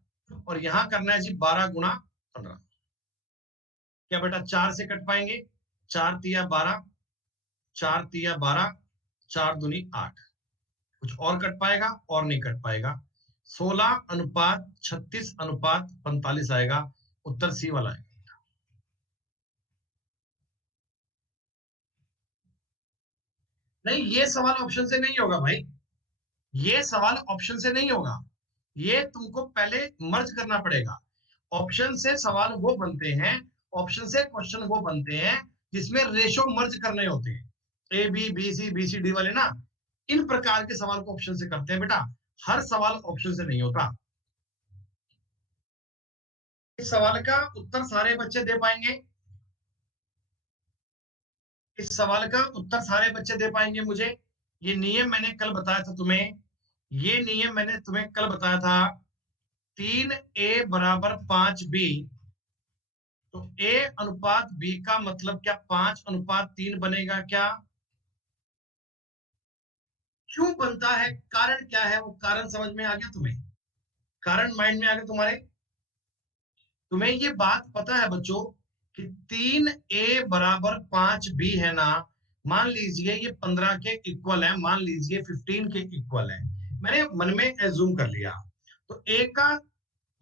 और यहां करना है जी 12 × 15। क्या बेटा 4 से कट पाएंगे? 4 तिया 12, 4 तिया 12, 4 दूनी 8। कुछ और कट पाएगा? और नहीं कट पाएगा। 16:36:45 आएगा। उत्तर सी वाला है। नहीं, ये सवाल ऑप्शन से नहीं होगा भाई, ये सवाल ऑप्शन से नहीं होगा। ये तुमको पहले मर्ज करना पड़ेगा। ऑप्शन से सवाल वो बनते हैं, ऑप्शन से क्वेश्चन वो बनते हैं जिसमें रेशो मर्ज करने होते हैं, ए बी सी डी वाले ना, इन प्रकार के सवाल को ऑप्शन से करते हैं बेटा, हर सवाल ऑप्शन से नहीं होता। इस सवाल का उत्तर सारे बच्चे दे पाएंगे? इस सवाल का उत्तर सारे बच्चे दे पाएंगे मुझे? ये नियम मैंने कल बताया था तुम्हें, ये नियम मैंने तुम्हें कल बताया था, 3a बराबर 5b, तो a अनुपात b का मतलब क्या 5:3 बनेगा क्या? क्यों बनता है, कारण क्या है, वो कारण समझ में आ गया तुम्हें? कारण माइंड में आ गया तुम्हारे? तुम्हें ये बात पता है बच्चों कि 3a बराबर 5b है ना, मान लीजिए ये 15 के इक्वल है, मान लीजिए 15 के इक्वल है, मैंने मन में एज्यूम कर लिया, तो a का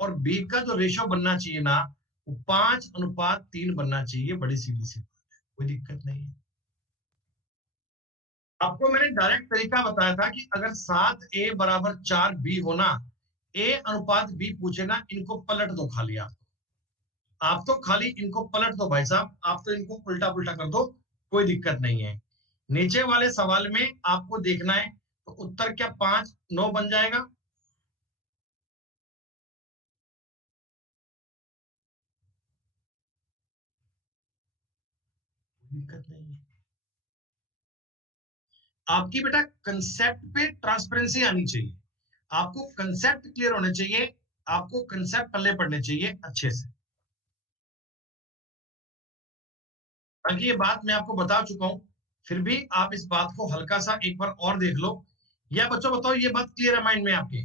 और b का जो रेशो बनना चाहिए ना, वो 5:3 बनना चाहिए, बड़ी सीधी सी बात है, कोई दिक्कत नहीं है। आपको मैंने डायरेक्ट तरीका बताया था कि अगर 7a बराबर 4b हो ना, a अनुपात b पूछे ना, इनको पलट दो खाली आप तो खाली इनको पलट दो भाई साहब, आप तो इनको उल्टा पुल्टा कर दो, कोई दिक्कत नहीं है। नीचे वाले सवाल में आपको देखना है, तो उत्तर क्या 5 9 बन जाएगा? कोई दिक्कत नहीं है। आपकी बेटा कंसेप्ट पे ट्रांसपेरेंसी आनी चाहिए, आपको कंसेप्ट क्लियर होने चाहिए, आपको कंसेप्ट पल्ले पड़ने चाहिए अच्छे से। बाकी ये बात मैं आपको बता चुका हूं, फिर भी आप इस बात को हल्का सा एक बार और देख लो। या बच्चों बताओ, ये बात क्लियर है माइंड में आपके?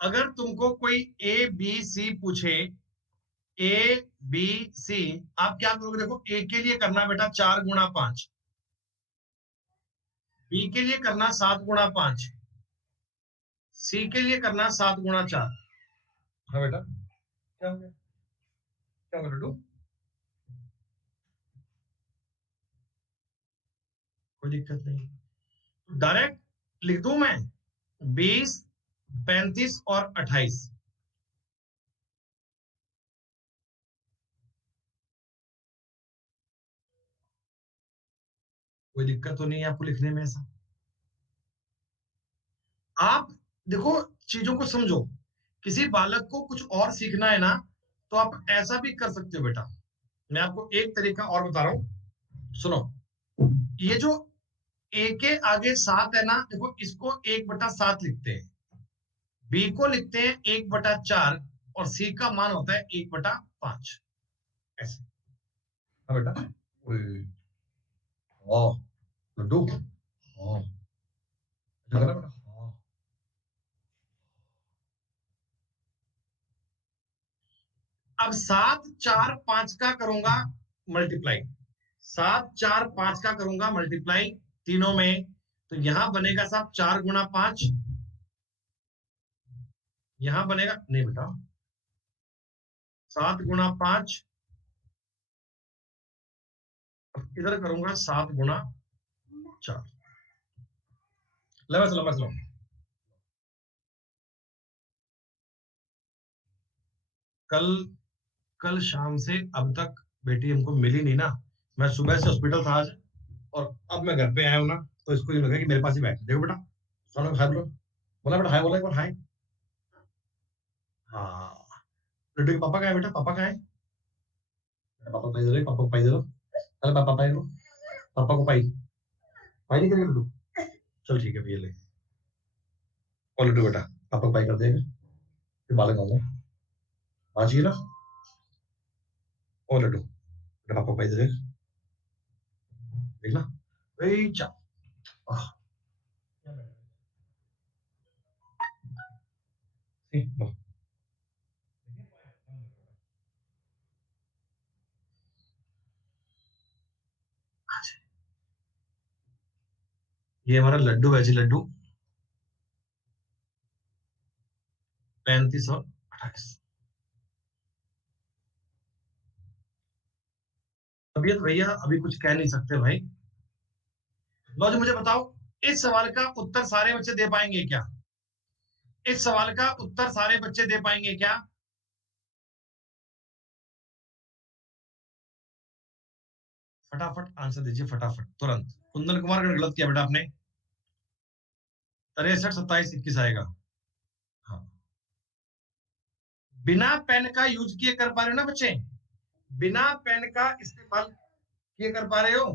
अगर तुमको कोई ए बी सी पूछे, ए बी सी, आप क्या करोगे? देखो, ए के लिए करना बेटा 4 × 5, बी के लिए करना 7 × 5, सी के लिए करना 7 × 4। हाँ बेटा, क्या हो गया, क्या हो गया? कोई दिक्कत नहीं, डायरेक्ट लिख दूं मैं, 20 35 और 28। कोई दिक्कत तो नहीं है आपको लिखने में ऐसा? आप देखो, चीजों को समझो, किसी बालक को कुछ और सीखना है ना, तो आप ऐसा भी कर सकते हो बेटा। मैं आपको एक तरीका और बता रहा हूं, सुनो। ये जो ए के आगे 7 है ना, देखो इसको 1/7 लिखते हैं, बी को लिखते हैं 1/4, और सी का मान होता है 1/5, ऐसे। हाँ बेटा, ओए, हाँ, लड्डू, हाँ, ऐसा करना बेटा, हाँ। अब 7 4 5 का करूंगा मल्टीप्लाई, 7 4 5 का करूंगा मल्टीप्लाई तीनों में, तो यहां बनेगा साहब 4 × 5, यहां बनेगा नहीं बेटा, 7 × 5, इधर करूंगा 7 × 4। लगा, चलो बस लो। कल कल शाम से अब तक बेटी हमको मिली नहीं ना, मैं सुबह से हॉस्पिटल था आज, और अब मैं घर पे आया हूँ ना, तो इसको ये लगा कि मेरे पास ही बैठ, देखो बेटा, सामने हाय बोलो, बोला बेटा हाय, बोला एक बार हाय। हाँ, लड्डू के पापा कहाँ है बेटा, पापा कहाँ है? पापा पाई दे, पापा को पाई दे दो, अरे पापा पाई दो, पापा को पाई, पाई नहीं करेगा लड्डू, चल ठीक है भैया ले, और लड्डू बेटा पापा को पाई कर देगा, फिर बालक आऊंगा, आज ही ना, और लड्डू बेटा पापा को पाई दे देगा, देखना, ए चा, आह, सी, लो। ये हमारा लड्डू है जी, लड्डू 35 और 28। तबीयत भैया अभी कुछ कह नहीं सकते भाई। लो जी, मुझे बताओ, इस सवाल का उत्तर सारे बच्चे दे पाएंगे क्या? इस सवाल का उत्तर सारे बच्चे दे पाएंगे क्या? फटाफट आंसर दीजिए, फटाफट, तुरंत। कुंदन कुमार का गलत किया बेटा आपने। 63, 27, 21 आएगा। हाँ। बिना पेन का यूज किए कर पा रहे हो ना बच्चे? बिना पेन का इस्तेमाल किए कर पा रहे हो?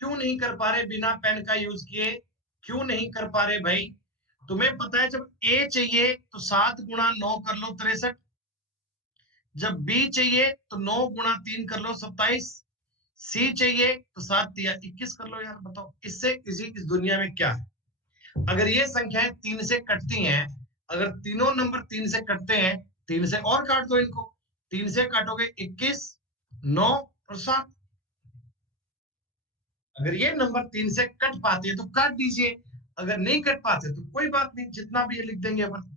क्यों नहीं कर पा रहे बिना पेन का यूज किए? क्यों नहीं कर पा रहे भाई? तुम्हें पता है जब ए चाहिए तो 7 गुणा 9 कर लो 63। जब बी चाहिए तो 9 गुणा 3 कर लो 27। सी चाहिए तो 7 तिया 21 कर लो। यार बताओ, इससे किसी इस दुनिया में क्या है? अगर ये संख्याएं 3 से कटती हैं, अगर तीनों नंबर 3 से कटते हैं, 3 से और काट दो इनको। 3 से काटोगे 21, 9 और 7। अगर ये नंबर 3 से कट पाते हैं तो काट दीजिए, अगर नहीं कट पाते तो कोई बात नहीं, जितना भी ये लिख देंगे अपन।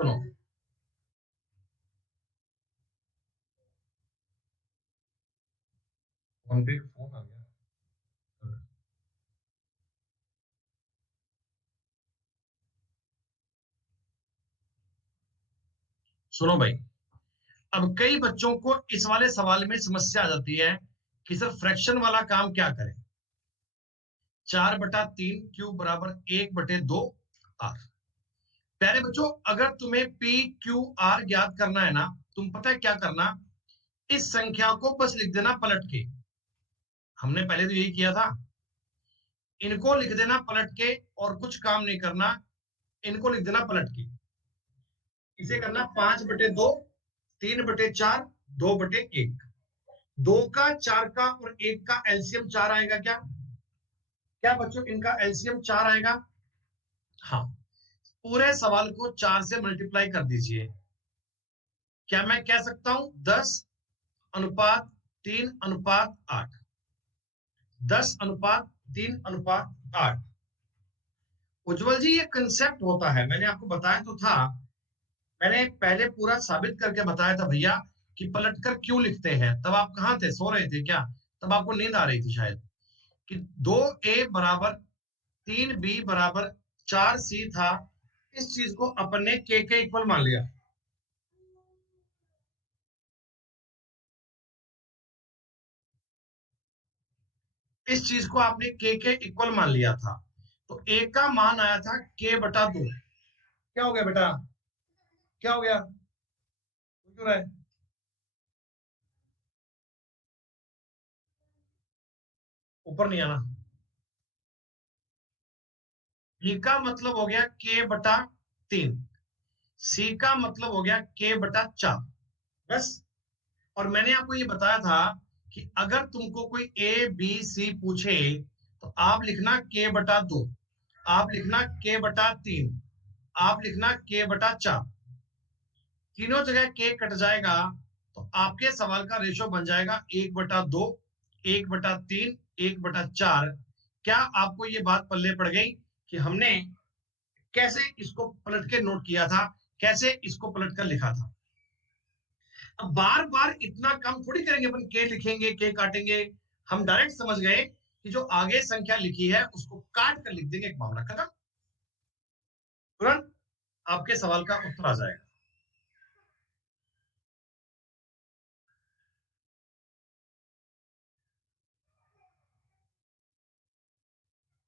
सुनो, फोन पे फोन आ गया। सुनो भाई, अब कई बच्चों को इस वाले सवाल में समस्या आ जाती है कि सर फ्रैक्शन वाला काम क्या करें। 4/3 क्यू बराबर 1/2 आर। प्यारे बच्चों, अगर तुम्हें पी क्यू आर ज्ञात करना है ना, तुम पता है क्या करना? इस संख्या को बस लिख देना पलट के। हमने पहले तो यही किया था। इनको लिख देना पलट के, और कुछ काम नहीं करना। इनको लिख देना पलट के। इसे करना 5/2, 3/4, 2/1। 2 का, 4 का और 1 का एलसीएम 4 आएगा क्या? क्या बच्चों, इनका एलसीएम 4 आएगा? हाँ। पूरे सवाल को 4 से मल्टीप्लाई कर दीजिए। क्या मैं कह सकता हूं 10:3:8? 10:3:8। उज्जवल जी, ये कंसेप्ट होता है, मैंने आपको बताया तो था। मैंने पहले पूरा साबित करके बताया था भैया कि पलटकर क्यों लिखते हैं। तब आप कहाँ थे, सो रहे थे क्या? तब आपको नींद आ रही थी शायद। कि 2a = 3b = 4c था। इस चीज को अपन ने के इक्वल मान लिया। इस चीज को आपने के इक्वल मान लिया था। तो ए का मान आया था k/2। क्या हो गया बेटा? क्या हो गया? क्यों रहा है? ऊपर नहीं आना। बी का मतलब हो गया k/3। सी का मतलब हो गया k/4। बस। और मैंने आपको ये बताया था कि अगर तुमको कोई ए बी सी पूछे तो आप लिखना k/2, आप लिखना k/3, आप लिखना k/4। तीनों जगह के कट जाएगा तो आपके सवाल का रेशो बन जाएगा 1/2, 1/3, 1/4। क्या आपको ये बात पल्ले पड़ गई कि हमने कैसे इसको पलट के नोट किया था, कैसे इसको पलट कर लिखा था? अब बार बार इतना काम थोड़ी करेंगे अपन, के लिखेंगे के काटेंगे। हम डायरेक्ट समझ गए कि जो आगे संख्या लिखी है उसको काट कर लिख देंगे, एक मामला खत्म। तुरंत आपके सवाल का उत्तर आ जाएगा।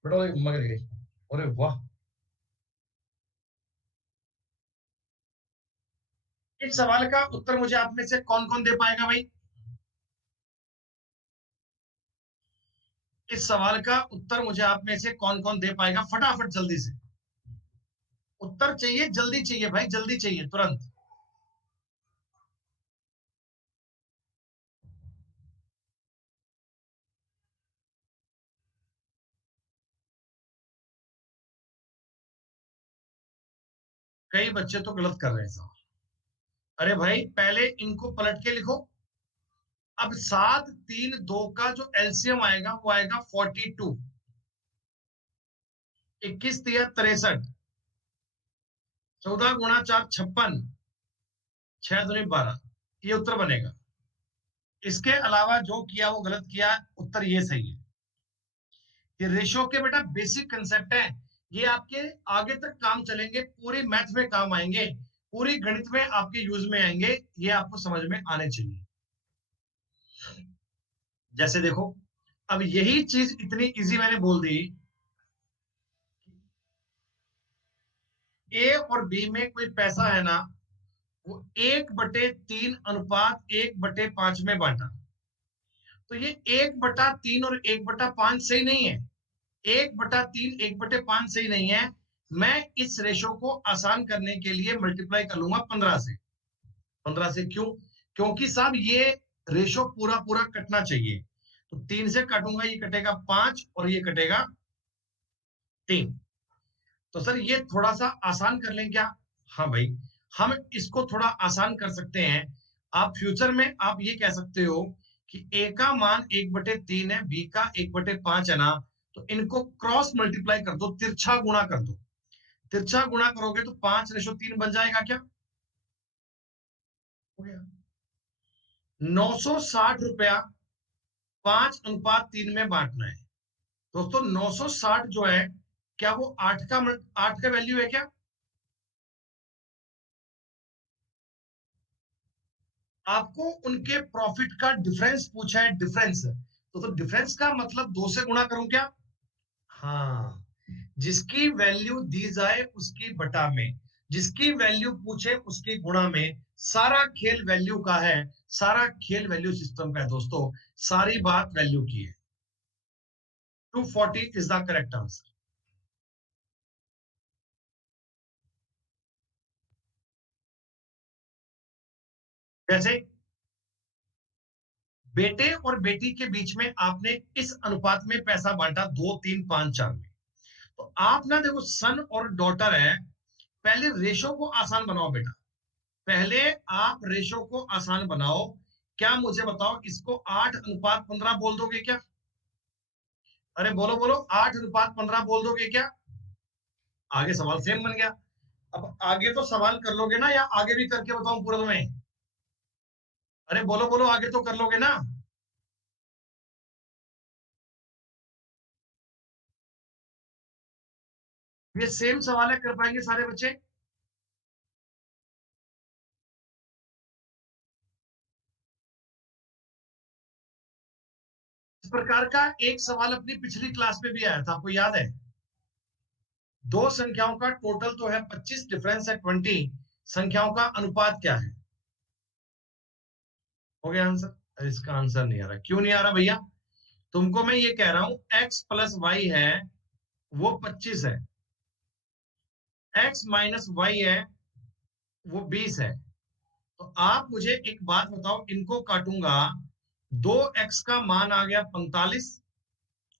बेटा मगर गई। अरे वाह! इस सवाल का उत्तर मुझे आप में से कौन कौन दे पाएगा भाई? इस सवाल का उत्तर मुझे आप में से कौन कौन दे पाएगा? फटाफट जल्दी से उत्तर चाहिए, जल्दी चाहिए भाई, जल्दी चाहिए, तुरंत। कई बच्चे तो गलत कर रहे हैं सवाल। अरे भाई, पहले इनको पलट के लिखो। अब 7, 3, 2 का जो एलसीएम आएगा वो आएगा 42। 21 तिया 63। 14 गुणा 4 56। 6 दूनी 12। ये उत्तर बनेगा। इसके अलावा जो किया वो गलत किया, उत्तर ये सही है। ये रेशियो के बेटा बेसिक कंसेप्ट है, ये आपके आगे तक काम चलेंगे, पूरी मैथ में काम आएंगे, पूरी गणित में आपके यूज में आएंगे, ये आपको समझ में आने चाहिए। जैसे देखो, अब यही चीज इतनी इजी मैंने बोल दी, ए और बी में कोई पैसा है ना, वो 1/3 अनुपात 1/5 में बांटा। तो ये 1/3 और 1/5 सही नहीं है, 1/3 1/5 सही नहीं है। मैं इस रेशो को आसान करने के लिए मल्टीप्लाई कर लूंगा 15 से। 15 से क्यों? क्योंकि साहब ये रेशो पूरा पूरा कटना चाहिए, तो 3 से काटूंगा, ये कटेगा 5 और ये कटेगा 3। तो सर ये थोड़ा सा आसान कर लें क्या? हाँ भाई, हम इसको थोड़ा आसान कर सकते हैं। आप फ्यूचर में आप ये कह सकते हो कि ए का मान 1/3 है, बी का 1/5 है ना, तो इनको क्रॉस मल्टीप्लाई कर दो, तिरछा गुणा कर दो। तिरछा गुणा करोगे तो 5/3 बन जाएगा क्या? हो गया। 960 रुपया 5/3 में बांटना है। दोस्तों 960 जो है, क्या वो 8 का वैल्यू है क्या? आपको उनके प्रॉफिट का डिफरेंस पूछा है, डिफरेंस, तो डिफरेंस का मतलब 2 से गुणा करूं क्या? हाँ, जिसकी वैल्यू दी जाए उसकी बटा में, जिसकी वैल्यू पूछे उसकी गुणा में, सारा खेल वैल्यू का है, सारा खेल वैल्यू सिस्टम का है दोस्तों, सारी बात वैल्यू की है। 240 इज द करेक्ट आंसर। जैसे बेटे और बेटी के बीच में आपने इस अनुपात में पैसा बांटा, 2 3 5 4 में, तो आप ना देखो, सन और डॉटर है, पहले रेशो को आसान बनाओ बेटा, पहले आप रेशो को आसान बनाओ। क्या मुझे बताओ, इसको 8/15 बोल दोगे क्या? अरे बोलो बोलो, 8/15 बोल दोगे क्या? आगे सवाल सेम बन गया। अब आगे तो सवाल कर लोगे ना, या आगे भी करके बताऊं पूरा तुम्हें? अरे बोलो बोलो, आगे तो कर लोगे ना? ये सेम सवाल है, कर पाएंगे सारे बच्चे? इस प्रकार का एक सवाल अपनी पिछली क्लास में भी आया था, आपको याद है? दो संख्याओं का टोटल तो है 25, डिफरेंस है 20, संख्याओं का अनुपात क्या है? हो गया आंसर? अरे इसका आंसर नहीं आ रहा, क्यों नहीं आ रहा भैया? तुमको मैं ये कह रहा हूं, x प्लस वाई है वो 25 है, x माइनस वाई है वो 20 है। तो आप मुझे एक बात बताओ, इनको काटूंगा, 2x का मान आ गया 45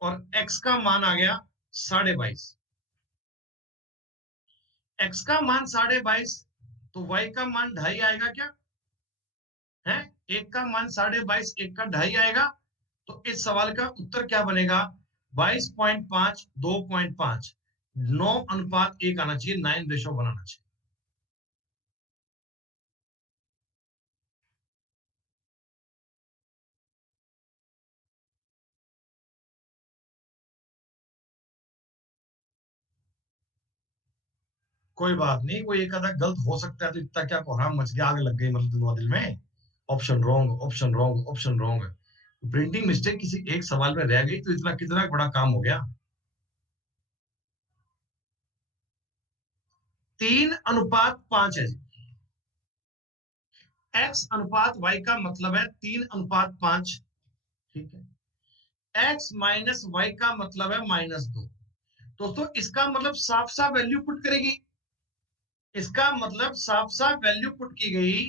और x का मान आ गया 22.5। x का मान 22.5, तो y का मान 2.5 आएगा क्या? है, एक का मान 22.5, एक का 2.5 आएगा। तो इस सवाल का उत्तर क्या बनेगा? 22.5 2.5, 9/1 आना चाहिए, 9 रेशो बनाना चाहिए। कोई बात नहीं, कोई एक आधा गलत हो सकता है, तो इतना क्या कोहराम मच गया, आग लग गई मतलब दोनों दिल में। Option wrong, option wrong, option wrong. Printing mistake किसी एक सवाल में रह गई तो इतना कितना बड़ा काम हो गया। 3/5 है जी। x/y का मतलब है 3/5। ठीक है, x माइनस वाई का मतलब है -2। दोस्तों इसका मतलब साफ साफ वैल्यू पुट करेगी, इसका मतलब साफ साफ वैल्यू पुट की गई।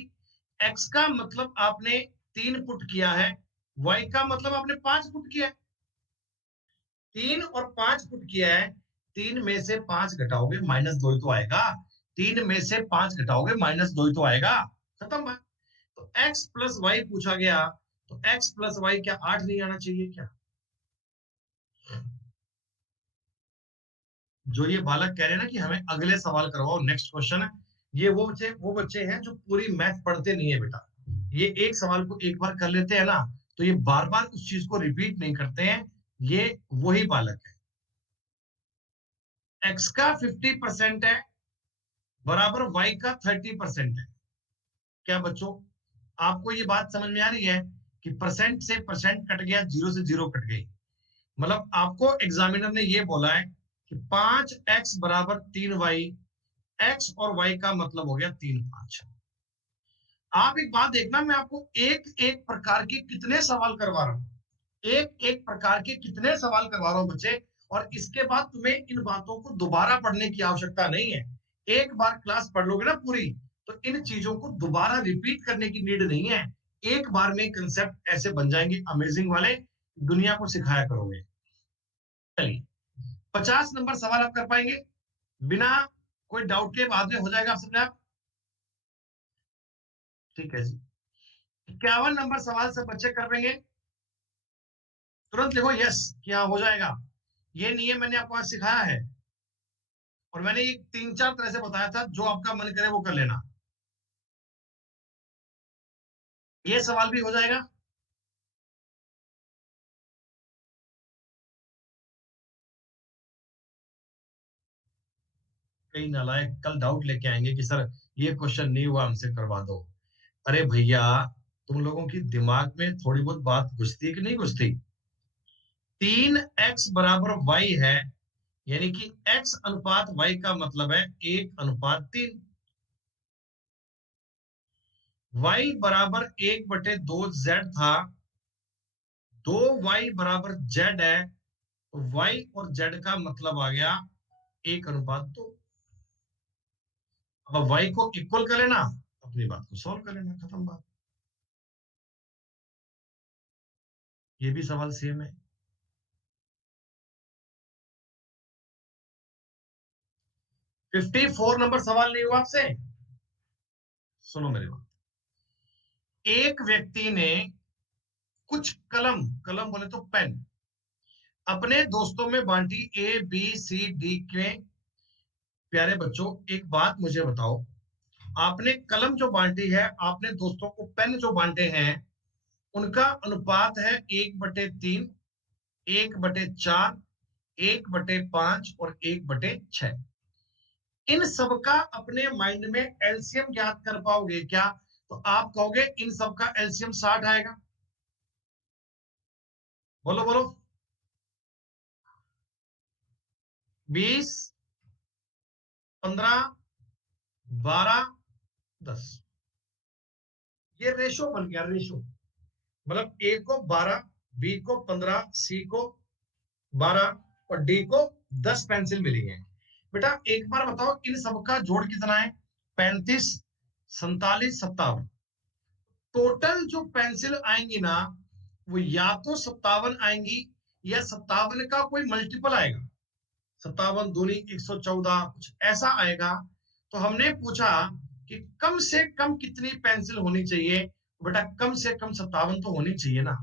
x का मतलब आपने 3 पुट किया है, y का मतलब आपने 5 पुट किया है। 3 और 5 पुट किया है, 3 में से 5 घटाओगे -2 ही तो आएगा। 3 में से 5 घटाओगे -2 ही तो आएगा। खत्म बात। तो x प्लस वाई पूछा गया, तो x प्लस वाई क्या 8 नहीं आना चाहिए क्या? जो ये बालक कह रहे हैं ना कि हमें अगले सवाल करवाओ, नेक्स्ट क्वेश्चन है, ये वो बच्चे हैं जो पूरी मैथ पढ़ते नहीं है बेटा, ये एक सवाल को एक बार कर लेते हैं ना, तो ये बार-बार उस चीज़ को रिपीट नहीं करते हैं, ये वही बालक है। x का 50% है, बराबर y का 30% है। क्या बच्चों, आपको ये बात समझ में आ रही है कि परसेंट से परसेंट कट गया, 0 से 0 कट गई। मतलब आपको एग्जामिनर ने ये बोला है कि 5x बराबर 3y, x और y का मतलब हो गया 3, 5। आप एक बात देखना, मैं आपको एक एक प्रकार के कितने सवाल करवा रहा हूं, एक एक प्रकार के कितने सवाल करवा रहा हूं बच्चे। और इसके बाद तुम्हें इन बातों को दोबारा पढ़ने की आवश्यकता नहीं है। एक बार क्लास पढ़ लोगे ना पूरी, तो इन चीजों को दोबारा रिपीट करने की नीड नहीं है। एक बार में कंसेप्ट ऐसे बन जाएंगे अमेजिंग वाले, दुनिया को सिखाया करोगे। चलिए, 50 नंबर सवाल आप कर पाएंगे बिना कोई डाउट के? बाद में हो जाएगा आप सबने आप। ठीक है जी। 51 नंबर सवाल सब बच्चे कर पाएंगे? तुरंत लिखो यस कि हाँ हो जाएगा। ये नियम मैंने आपको आज सिखाया है, और मैंने ये 3-4 तरह से बताया था, जो आपका मन करे वो कर लेना। ये सवाल भी हो जाएगा। कई नालायक कल डाउट लेके आएंगे कि सर ये क्वेश्चन नहीं हुआ, हमसे करवा दो। अरे भैया, तुम लोगों की दिमाग में थोड़ी बहुत बात घुसती है कि नहीं घुसती? 3x बराबर y है, यानी कि x अनुपात y का मतलब है 1:3। y बराबर 1/2 z था, 2y बराबर z है, तो y और z का मतलब आ गया 1:2। अब y को इक्वल कर लेना, अपनी बात को सॉल्व कर लेना, खत्म बात। ये भी सवाल सेम है। 54 नंबर सवाल नहीं हुआ आपसे? सुनो मेरी बात। एक व्यक्ति ने कुछ कलम, कलम बोले तो पेन, अपने दोस्तों में बांटी, ए बी सी डी के। प्यारे बच्चों, एक बात मुझे बताओ, आपने कलम जो बांटी है, आपने दोस्तों को पेन जो बांटे हैं, उनका अनुपात है 1/3, 1/4, 1/5 और 1/6। इन सबका अपने माइंड में एलसीएम ज्ञात कर पाओगे क्या? तो आप कहोगे इन सबका एलसीएम 60 आएगा। बोलो बोलो। 20, 15, 12, 10। ये रेशो बन गया, रेशो। मतलब ए को 12, बी को 15, सी को 12 और डी को 10 पेंसिल मिली है। बेटा एक बार बताओ, इन सबका जोड़ कितना है? 35, 47, 57। टोटल जो पेंसिल आएंगी ना, वो या तो 57 आएंगी, या 57 का कोई मल्टीपल आएगा। 57 दूनी 114, कुछ ऐसा आएगा। तो हमने पूछा कि कम से कम कितनी पेंसिल होनी चाहिए? बेटा कम से कम 57 तो होनी चाहिए ना।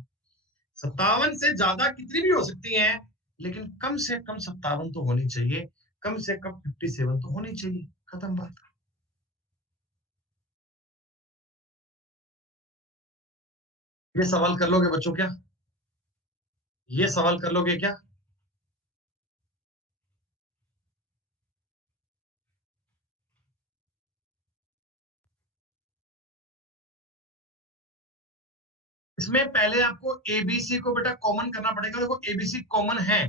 57 से ज्यादा कितनी भी हो सकती हैं, लेकिन कम से कम 57 तो होनी चाहिए। कम से कम 57 तो होनी चाहिए, खत्म बात। ये सवाल कर लोगे बच्चों क्या? ये सवाल कर लोगे क्या? इसमें पहले आपको एबीसी को बेटा कॉमन करना पड़ेगा। देखो एबीसी कॉमन है,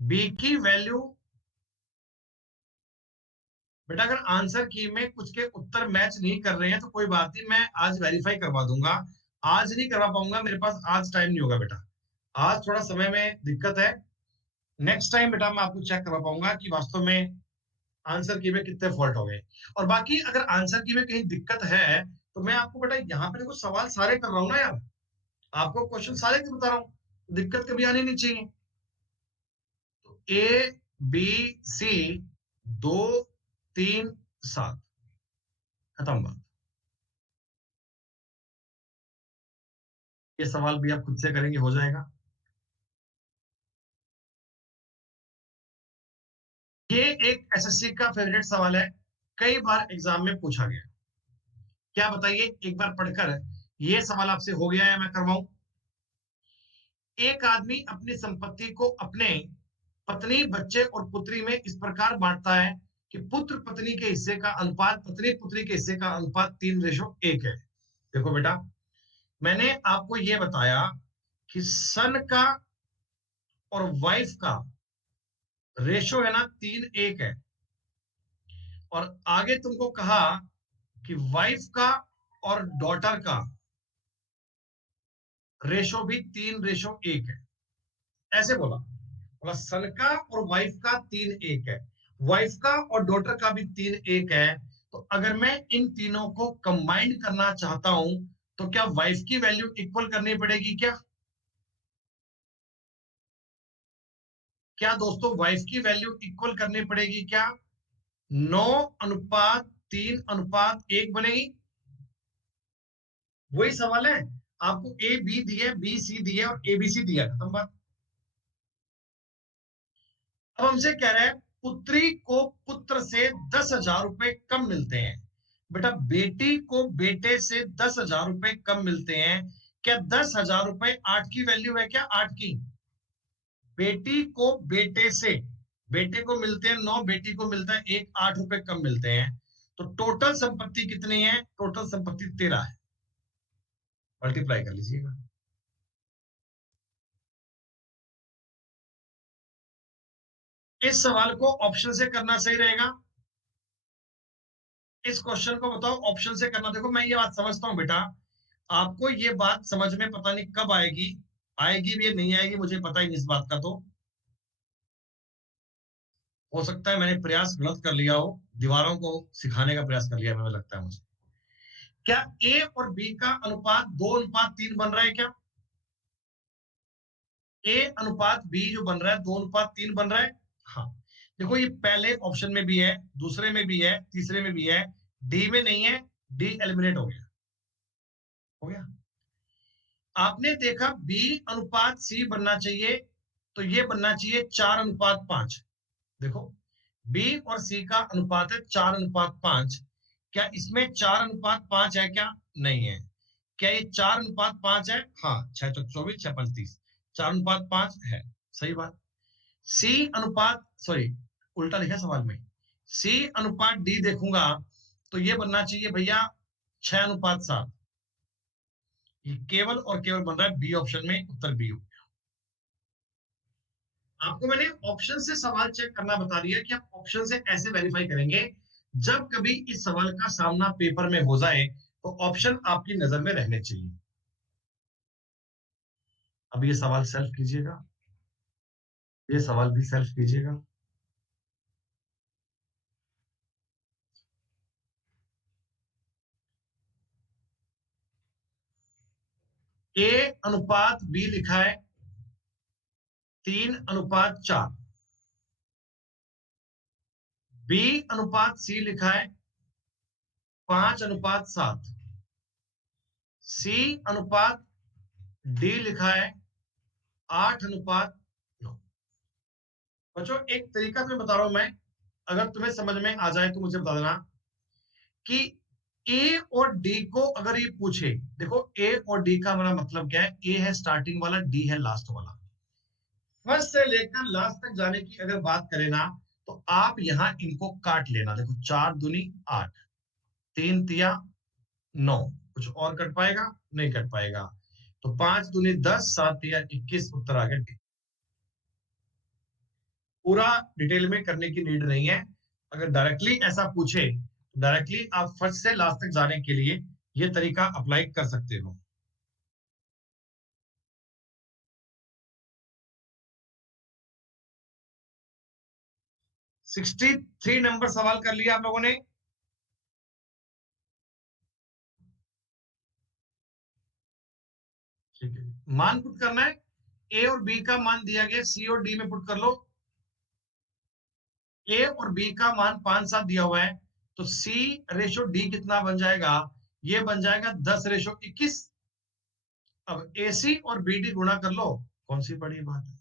बी की वैल्यू। बेटा अगर आंसर की में कुछ के उत्तर मैच नहीं कर रहे हैं तो कोई बात नहीं, मैं आज वेरीफाई करवा दूंगा। आज नहीं करवा पाऊंगा, मेरे पास आज टाइम नहीं होगा बेटा। आज थोड़ा समय में दिक्कत है। नेक्स्ट टाइम बेटा मैं आपको चेक करवा पाऊंगा कि वास्तव में आंसर की में कितने फॉल्ट हो गए। और बाकी अगर आंसर की में कहीं दिक्कत है, तो मैं आपको बेटा यहाँ पे देखो सवाल सारे कर रहा हूँ ना यार, आपको क्वेश्चन सारे की बता रहा हूँ, दिक्कत कभी आनी नहीं चाहिए। तो ए बी सी, 2, 3, 7, खत्म बात। ये सवाल भी आप खुद से करेंगे, हो जाएगा। ये एक एसएससी का फेवरेट सवाल है, कई बार एग्जाम में पूछा गया। क्या बताइए एक बार पढ़कर, ये सवाल आपसे हो गया है, मैं करवाऊं? एक आदमी अपनी संपत्ति को अपने पत्नी, बच्चे और पुत्री में इस प्रकार बांटता है कि पुत्र पत्नी के हिस्से का अनुपात पत्नी पुत्री के हिस्से का अनुपात 3:1 है। देखो बेटा, मैंने आपको यह बताया कि सन का और वाइफ का रेशो है ना 3:1 है, और आगे तुमको कहा कि वाइफ का और डॉटर का रेशो भी 3:1 है। ऐसे बोला, बोला सन का और वाइफ का 3:1 है, वाइफ का और डॉटर का भी 3:1 है। तो अगर मैं इन तीनों को कंबाइंड करना चाहता हूं, तो क्या वाइफ की वैल्यू इक्वल करनी पड़ेगी क्या? क्या दोस्तों वाइफ की वैल्यू इक्वल करनी पड़ेगी क्या? 9:3:1 बनेगी? वही सवाल है। आपको ए बी दिए, बी सी दिए और एबीसी दिया, खत्म बात। अब हमसे कह रहे हैं पुत्री को पुत्र से 10,000 रुपए कम मिलते हैं। बेटा, बेटी को बेटे से 10,000 रुपए कम मिलते हैं। क्या 10,000 रुपए 8 की वैल्यू है क्या? 8 की। बेटी को बेटे से, बेटे को मिलते हैं 9, बेटी को मिलता है 1, 8 रुपए कम मिलते हैं। तो टोटल संपत्ति कितनी है? टोटल संपत्ति 13 है। मल्टीप्लाई कर लीजिएगा। इस सवाल को ऑप्शन से करना सही रहेगा। इस क्वेश्चन को बताओ ऑप्शन से करना। देखो, मैं ये बात समझता हूं बेटा, आपको ये बात समझ में पता नहीं कब आएगी, आएगी भी या नहीं आएगी मुझे पता ही नहीं इस बात का। तो हो सकता है मैंने प्रयास गलत कर लिया हो, दीवारों को सिखाने का प्रयास कर लिया मुझे लगता है मुझे। क्या ए और बी का अनुपात 2:3 बन रहा है क्या? ए अनुपात बी जो बन रहा है 2:3 बन रहा है। हाँ। देखो, ये पहले ऑप्शन में भी है, दूसरे में भी है, तीसरे में भी है, डी में नहीं है। डी एलिमिनेट हो गया। हो गया। आपने देखा बी अनुपात सी बनना चाहिए, तो ये बनना चाहिए 4:5। देखो, बी और सी का अनुपात है 4:5। क्या इसमें 4:5 है क्या? नहीं है। क्या ये 4:5 है? हाँ, 6 × 24 6 × 5 30, 4:5 है। सही बात। सी अनुपात, सॉरी, उल्टा लिखा सवाल में। सी अनुपात डी देखूंगा तो ये बनना चाहिए भैया 6:7। ये केवल और केवल बन रहा है बी ऑप्शन में, उत्तर बी। आपको मैंने ऑप्शन से सवाल चेक करना बता दिया कि आप ऑप्शन से ऐसे वेरीफाई करेंगे। जब कभी इस सवाल का सामना पेपर में हो जाए तो ऑप्शन आपकी नजर में रहने चाहिए। अब ये सवाल सेल्फ कीजिएगा, ये सवाल भी सेल्फ कीजिएगा। ए अनुपात बी लिखा है 3:4। बी अनुपात सी लिखा है 5:7। सी अनुपात डी लिखा है 8:9। बच्चों, एक तरीका तुम्हें बता रहा हूं मैं, अगर तुम्हें समझ में आ जाए तो मुझे बता देना कि ए और डी को अगर ये पूछे। देखो, ए और डी का हमारा मतलब क्या है? ए है स्टार्टिंग वाला, डी है लास्ट वाला। फर्स्ट से लेकर लास्ट तक जाने की अगर बात करें ना, तो आप यहां इनको काट लेना। देखो, 4 दूनी 8, 3 तिया 9, कुछ और कट पाएगा? नहीं कट पाएगा। तो 5 दूनी 10, 7 तिया 21, उत्तर आ गया। पूरा डिटेल में करने की नीड नहीं है। अगर डायरेक्टली ऐसा पूछे तो डायरेक्टली आप फर्स्ट से लास्ट तक जाने के लिए ये तरीका अप्लाई कर सकते हो। 63 नंबर सवाल कर लिया आप लोगों ने। ठीक है, मान पुट करना है। ए और बी का मान दिया गया, सी और डी में पुट कर लो। ए और बी का मान 5-7 दिया हुआ है, तो सी रेशो डी कितना बन जाएगा? ये बन जाएगा 10:21। अब ए सी और बी डी गुणा कर लो, कौन सी बड़ी बात है?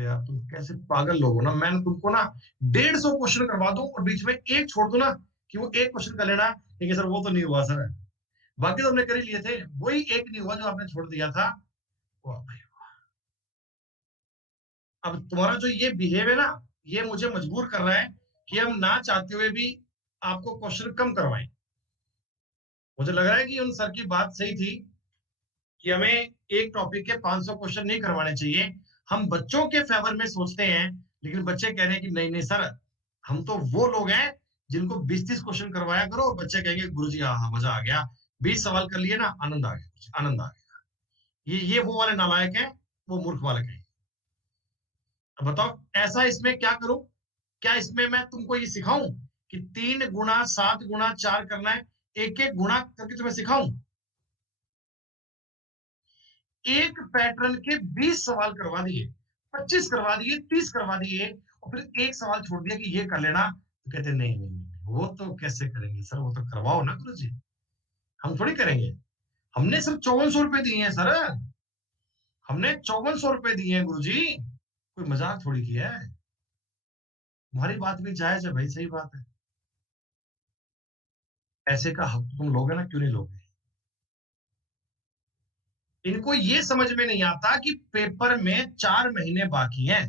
यार तुम कैसे पागल लोग हो ना, मैं तुमको ना 150 क्वेश्चन करवा दूं और बीच में एक छोड़ दूं ना कि वो एक क्वेश्चन कर लेना, ठीक है सर वो तो नहीं हुआ सर, बाकी तो हमने कर ही लिए थे, वही एक नहीं हुआ जो आपने छोड़ दिया था। वाह भाई। अब तुम्हारा जो ये बिहेव है ना, ये मुझे मजबूर कर रहा है कि हम ना चाहते हुए भी आपको क्वेश्चन कम करवाएं। मुझे लग रहा है कि उन सर की बात सही थी कि हमें एक टॉपिक के 500 क्वेश्चन नहीं करवाने चाहिए। हम बच्चों के फेवर में सोचते हैं, लेकिन बच्चे कह रहे हैं कि नहीं नहीं सर, हम तो वो लोग हैं जिनको 20-30 क्वेश्चन करवाया करो, और बच्चे कहेंगे गुरुजी हाँ मजा आ गया, 20 सवाल कर लिए ना, आनंद आ गया, आनंद आ गया। ये वो वाले नालायक हैं, वो मूर्ख वाले हैं। अब बताओ ऐसा इसमें क्या करूं? क्या इसमें मैं तुमको ये सिखाऊं कि 3 गुणा 7 गुणा 4 करना है, एक एक गुणा करके तुम्हें सिखाऊं? एक पैटर्न के 20 सवाल करवा दिए, 25 करवा दिए, 30 करवा दिए, और फिर एक सवाल छोड़ दिया कि ये कर लेना, तो कहते नहीं नहीं नहीं वो तो कैसे करेंगे सर, वो तो करवाओ ना गुरु जी, हम थोड़ी करेंगे। हमने सिर्फ 5400 रुपए दिए हैं सर, हमने 5400 रुपए दिए हैं गुरु जी, कोई मजाक थोड़ी किया है। तुम्हारी बात भी जायज है भाई, सही बात है। पैसे का हक तुम लोगे ना, क्यों नहीं लोगे? इनको ये समझ में नहीं आता कि पेपर में 4 महीने बाकी हैं।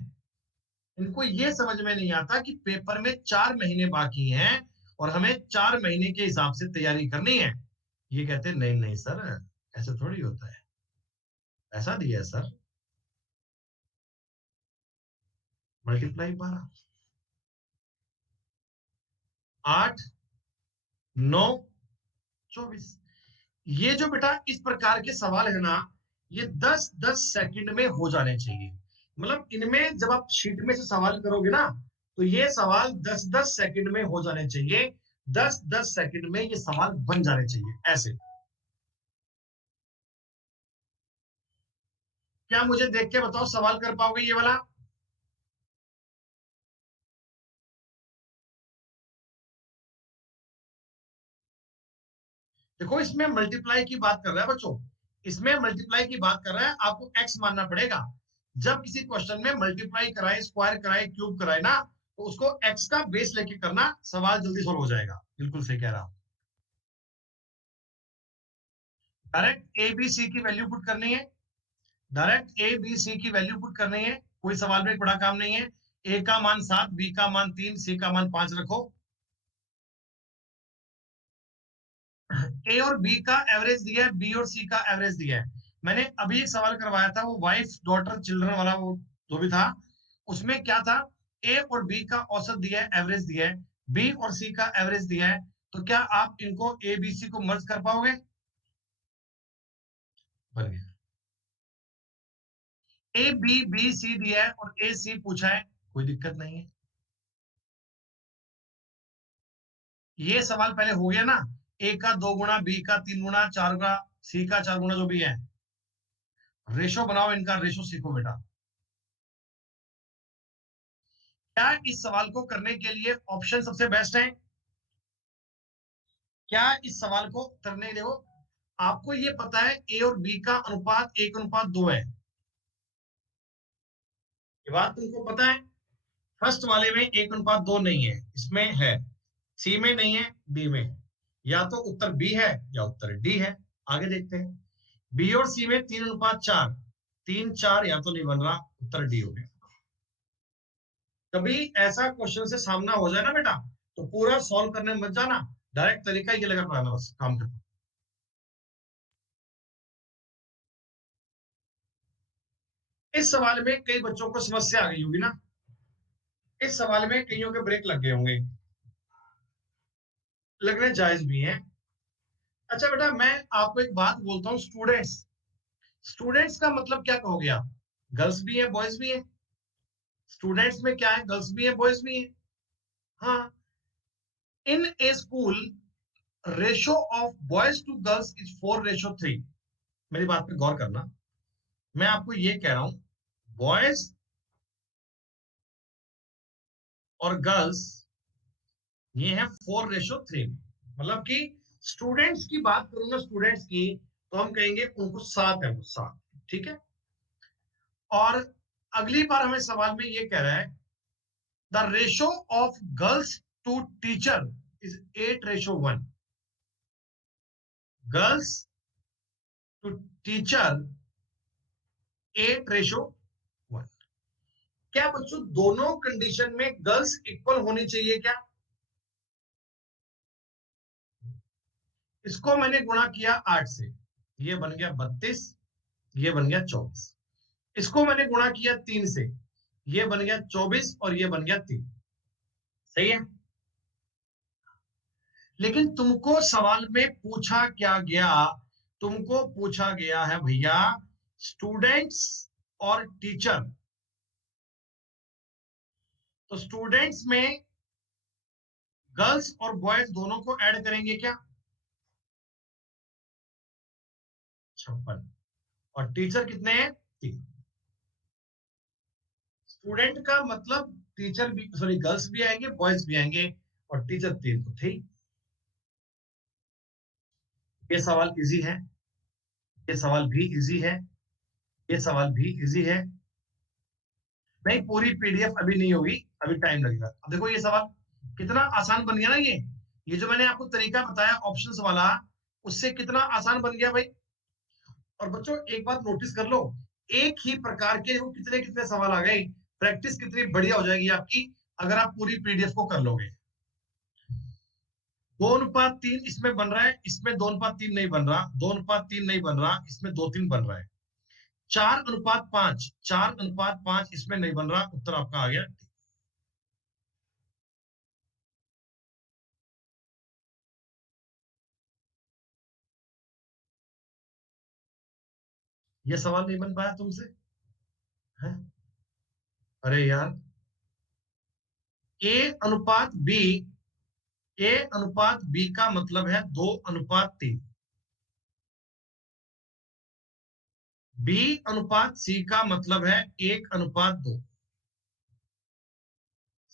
इनको ये समझ में नहीं आता कि पेपर में 4 महीने बाकी हैं, और हमें 4 महीने के हिसाब से तैयारी करनी है। ये कहते हैं नहीं नहीं सर, ऐसे थोड़ी होता है, ऐसा दिया है सर। मल्टीप्लाई 12, 8, 9, 24। ये जो बेटा इस प्रकार के सवाल है ना, ये 10-10 सेकंड में हो जाने चाहिए। मतलब इनमें जब आप शीट में से सवाल करोगे ना, तो ये सवाल 10-10 सेकंड में हो जाने चाहिए, 10-10 सेकंड में ये सवाल बन जाने चाहिए ऐसे। क्या मुझे देख के बताओ सवाल कर पाओगे ये वाला? देखो इसमें मल्टीप्लाई की बात कर रहा है बच्चों, इसमें मल्टीप्लाई की बात कर रहा है, आपको एक्स मानना पड़ेगा। जब किसी क्वेश्चन में मल्टीप्लाई कराए, स्क्वायर कराए, क्यूब कराए ना, तो उसको एक्स का बेस लेके करना, सवाल जल्दी सोल्व हो जाएगा। बिल्कुल सही कह रहा हूं। डायरेक्ट ए बी सी की वैल्यू पुट करनी है, डायरेक्ट ए बी सी की वैल्यू पुट करनी है, कोई सवाल में एक बड़ा काम नहीं है। ए का मान 7, बी का मान 3, सी का मान 5 रखो। ए और बी का एवरेज दिया है, बी और सी का एवरेज दिया है। मैंने अभी एक सवाल करवाया था, वो वाइफ डॉटर चिल्ड्रन वाला, वो जो भी था, उसमें क्या था, ए और बी का औसत दिया है, एवरेज दिया है, बी और सी का एवरेज दिया है। तो क्या आप इनको ए बी सी को मर्ज कर पाओगे? बन गया। ए बी बी सी दिया है और ए सी पूछा है, कोई दिक्कत नहीं है। ये सवाल पहले हो गया ना, ए का 2 गुना, बी का 3 गुना, 4 गुना, सी का 4 गुना, जो भी है। रेशो बनाओ, इनका रेशो सीखो बेटा। क्या इस सवाल को करने के लिए ऑप्शन सबसे बेस्ट है? क्या इस सवाल को करने, देखो आपको ये पता है ए और बी का अनुपात 1:2 है, ये बात तुमको पता है। फर्स्ट वाले में 1:2 नहीं है, इसमें है, सी में नहीं है, डी में। या तो उत्तर बी है या उत्तर डी है। आगे देखते हैं। बी और सी में 3:4, 3-4 या तो नहीं बन रहा, उत्तर डी हो गया। कभी ऐसा क्वेश्चन से सामना हो जाए ना बेटा, तो पूरा सॉल्व करने मत जाना, डायरेक्ट तरीका ये लगा पढ़ाना, बस काम खत्म। इस सवाल में कई बच्चों को समस्या आ गई होगी ना, इस सवाल में कईयों के ब्रेक लग गए होंगे, लगने जायज भी हैं। अच्छा बेटा मैं आपको एक बात बोलता हूँ, स्टूडेंट्स, स्टूडेंट्स का मतलब क्या कहोगे आप? गर्ल्स भी है, बॉयज भी है। स्टूडेंट्स में क्या है, गर्ल्स भी है, बॉयज भी है। हाँ। In a school ratio of boys to girls is 4:3। मेरी बात पे गौर करना, मैं आपको ये कह रहा हूं, बॉयज और गर्ल्स ये है 4:3। मतलब कि स्टूडेंट्स की बात करूं ना, स्टूडेंट्स की, तो हम कहेंगे उनको 7 है, वो 7, ठीक है। और अगली बार हमें सवाल में ये कह रहा है the ratio of girls to teacher is 8:1। Girls to teacher 8:1। क्या बच्चों दोनों कंडीशन में गर्ल्स इक्वल होनी चाहिए क्या? इसको मैंने गुणा किया 8 से, ये बन गया 32, ये बन गया 24। इसको मैंने गुणा किया 3 से, ये बन गया 24 और ये बन गया 3। सही है। लेकिन तुमको सवाल में पूछा क्या गया? तुमको पूछा गया है भैया स्टूडेंट्स और टीचर। तो स्टूडेंट्स में गर्ल्स और बॉयज दोनों को ऐड करेंगे क्या? 56। और टीचर कितने हैं? 3। स्टूडेंट का मतलब टीचर भी, सॉरी गर्ल्स भी आएंगे बॉयज भी आएंगे, और टीचर 3 तो थे। ये सवाल इजी है, ये सवाल भी इजी है, ये सवाल भी इजी है। नहीं, पूरी पीडीएफ अभी नहीं होगी, अभी टाइम लगेगा। अब देखो ये सवाल कितना आसान बन गया ना। ये जो मैंने आपको तरीका बताया ऑप्शंस वाला, उससे कितना आसान बन गया भाई। और बच्चों एक बात नोटिस कर लो, एक ही प्रकार के वो कितने कितने सवाल आ गए। प्रैक्टिस कितनी बढ़िया हो जाएगी आपकी अगर आप पूरी पीडीएफ को कर लोगे। 2:3 इसमें बन रहा है, इसमें 2:3 नहीं बन रहा, 2:3 नहीं बन रहा, इसमें 2:3 बन रहा है। 4:5, 4:5 इसमें नहीं बन रहा। उत्तर आपका आ गया। ये सवाल नहीं बन पाया तुमसे है? अरे यार, ए अनुपात बी, ए अनुपात बी का मतलब है 2:3। बी अनुपात सी का मतलब है 1:2।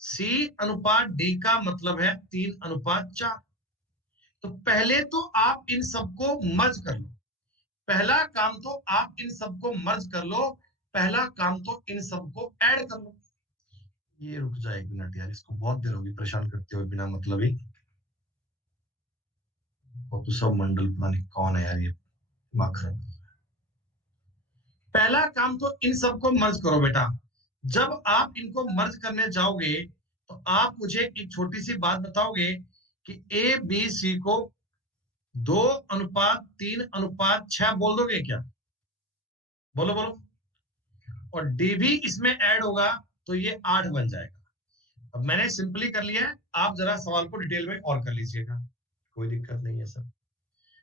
सी अनुपात डी का मतलब है 3:4। तो पहले तो आप इन सबको मर्ज कर लो। पहला काम तो आप इन सबको मर्ज कर लो। पहला काम तो इन सबको ऐड कर लो। ये रुक जाए 1 मिनट यार, इसको बहुत देर होगी परेशान करते हुए बिना मतलब ही। और तो सब मंडल पता नहीं कौन है यार ये, दिमाग खराब। पहला काम तो इन सबको मर्ज करो बेटा। जब आप इनको मर्ज करने जाओगे तो आप मुझे एक छोटी सी बात बताओगे कि ए बी सी को 2:3:6 बोल दोगे क्या? बोलो बोलो। और डी भी इसमें ऐड होगा तो ये 8 बन जाएगा। अब मैंने सिंपली कर लिया है, आप जरा सवाल को डिटेल में और कर लीजिएगा, कोई दिक्कत नहीं है सर।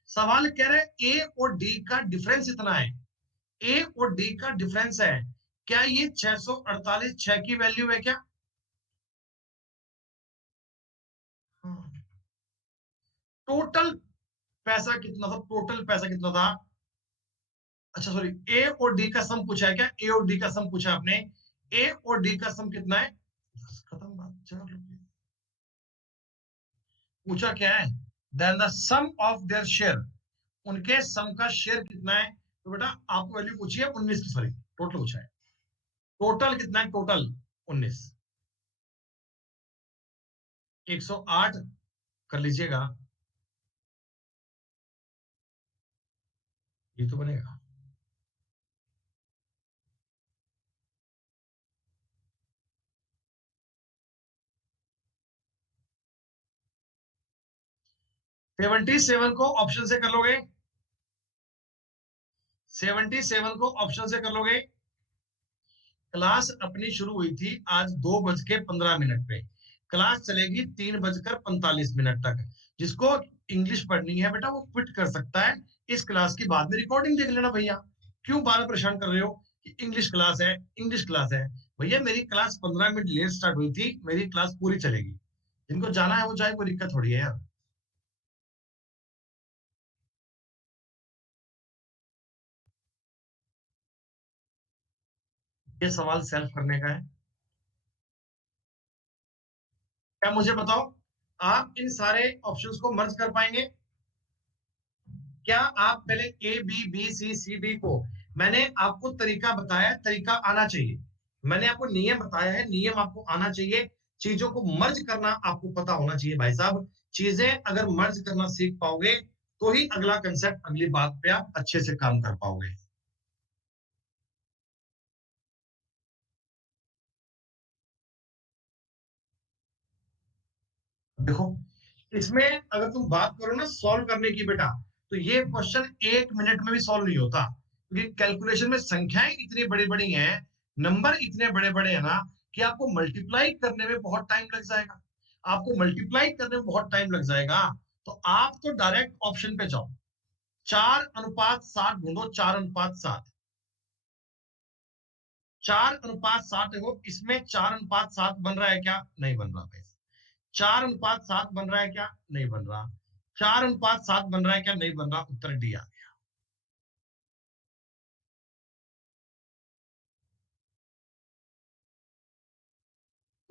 सवाल कह रहे हैं ए और डी का डिफरेंस इतना है, ए और डी का डिफरेंस है। क्या ये 648 6 की वैल्यू है क्या? टोटल पैसा कितना था? टोटल पैसा कितना था? अच्छा सॉरी, ए और डी का सम पूछा है क्या? ए और डी का सम पूछा है आपने। ए और डी का सम कितना है? बस खत्म बात, चलो। पूछा क्या है? Then the sum of their share, उनके सम का शेयर कितना है? तो बेटा आपको वैल्यू पूछी है 19 की, सॉरी टोटल पूछा है। टोटल कितना है? टोटल 19। 108 कर लीजिएगा, ये तो बनेगा। 77 को ऑप्शन से कर लोगे? 77 को ऑप्शन से कर लोगे? क्लास अपनी शुरू हुई थी आज 2:15 पे। क्लास चलेगी 3:45 तक। जिसको इंग्लिश पढ़नी है बेटा वो क्विट कर सकता है। इस क्लास की बाद में रिकॉर्डिंग देख लेना भैया। क्यों बार परेशान कर रहे हो कि इंग्लिश क्लास है, इंग्लिश क्लास है? भैया मेरी क्लास 15 मिनट लेट स्टार्ट हुई थी, मेरी क्लास पूरी चलेगी। जिनको जाना है वो जाए, कोई दिक्कत थोड़ी है यार। ये सवाल सेल्फ करने का है। क्या मुझे बताओ, आप इन सारे ऑप्शंस को मर्ज कर पाएंगे? क्या आप पहले A B B C C D को, मैंने आपको तरीका बताया, तरीका आना चाहिए। मैंने आपको नियम बताया है, नियम आपको आना चाहिए, चीज़ों को मर्ज करना आपको पता होना चाहिए भाई साहब। चीज़ें अगर मर्ज करना सीख पाओगे, तो ही अगला कांसेप्ट, अगली बात पे आप अच्छे से काम कर पाओगे। देखो, इसमें अगर तुम बात करो ना सॉल्व करने की बेटा, तो ये क्वेश्चन 1 मिनट में भी सॉल्व नहीं होता। क्योंकि कैलकुलेशन में संख्याएँ इतनी बड़ी-बड़ी हैं, नंबर इतने बड़े-बड़े हैं ना, कि आपको मल्टीप्लाई करने में बहुत टाइम लग जाएगा। आपको मल्टीप्लाई करने में बहुत टाइम लग जाएगा, तो आप तो डायरेक्ट ऑप्शन पे जाओ। 4:7 ढूँढो, 4:7। 4:7 देखो, इसमें 4:7 बन रहा है क्या? नहीं बन रहा भाई। 4:7 बन रहा है क्या? नहीं बन रहा। 4:7 बन रहा है क्या? नहीं बन रहा। उत्तर डी आ गया।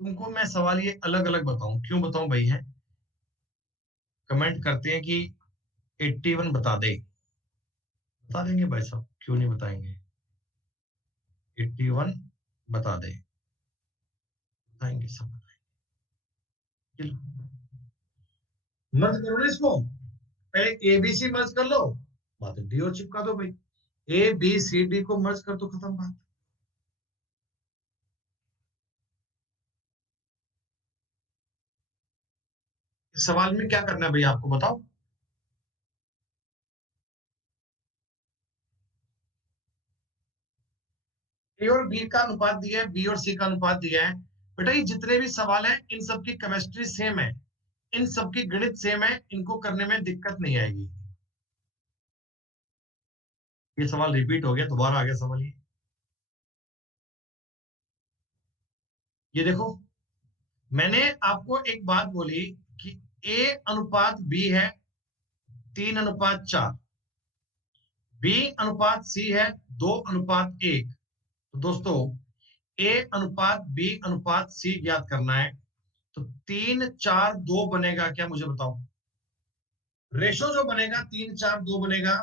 तुमको मैं सवाल ये अलग-अलग बताऊँ, क्यों बताऊँ भाई है? कमेंट करते हैं कि 81 बता दे। बता देंगे भाई साहब, क्यों नहीं बताएँगे? 81 बता दे। बताएँगे, सब बताएँगे। चलो, मर्ज करो ना इसको। पहले एबीसी मर्ज कर लो, बाद में डी और चिपका दो भाई। ए बी सी डी को मर्ज कर दो, खत्म बात। इस सवाल में क्या करना है भैया आपको बताओ? ए और बी का अनुपात दिया है, बी और सी का अनुपात दिया है। बेटा ये जितने भी सवाल हैं, इन सब की केमिस्ट्री सेम है, इन सब की गणित सेम है, इनको करने में दिक्कत नहीं आएगी। ये सवाल रिपीट हो गया, दोबारा आ गया सवाल ये देखो, मैंने आपको एक बात बोली कि ए अनुपात बी है 3:4, बी अनुपात सी है 2:1। तो दोस्तों, ए अनुपात बी अनुपात सी ज्ञात करना है, तो 3:4:2 बनेगा क्या, मुझे बताओ? रेशो जो बनेगा 3:4:2 बनेगा।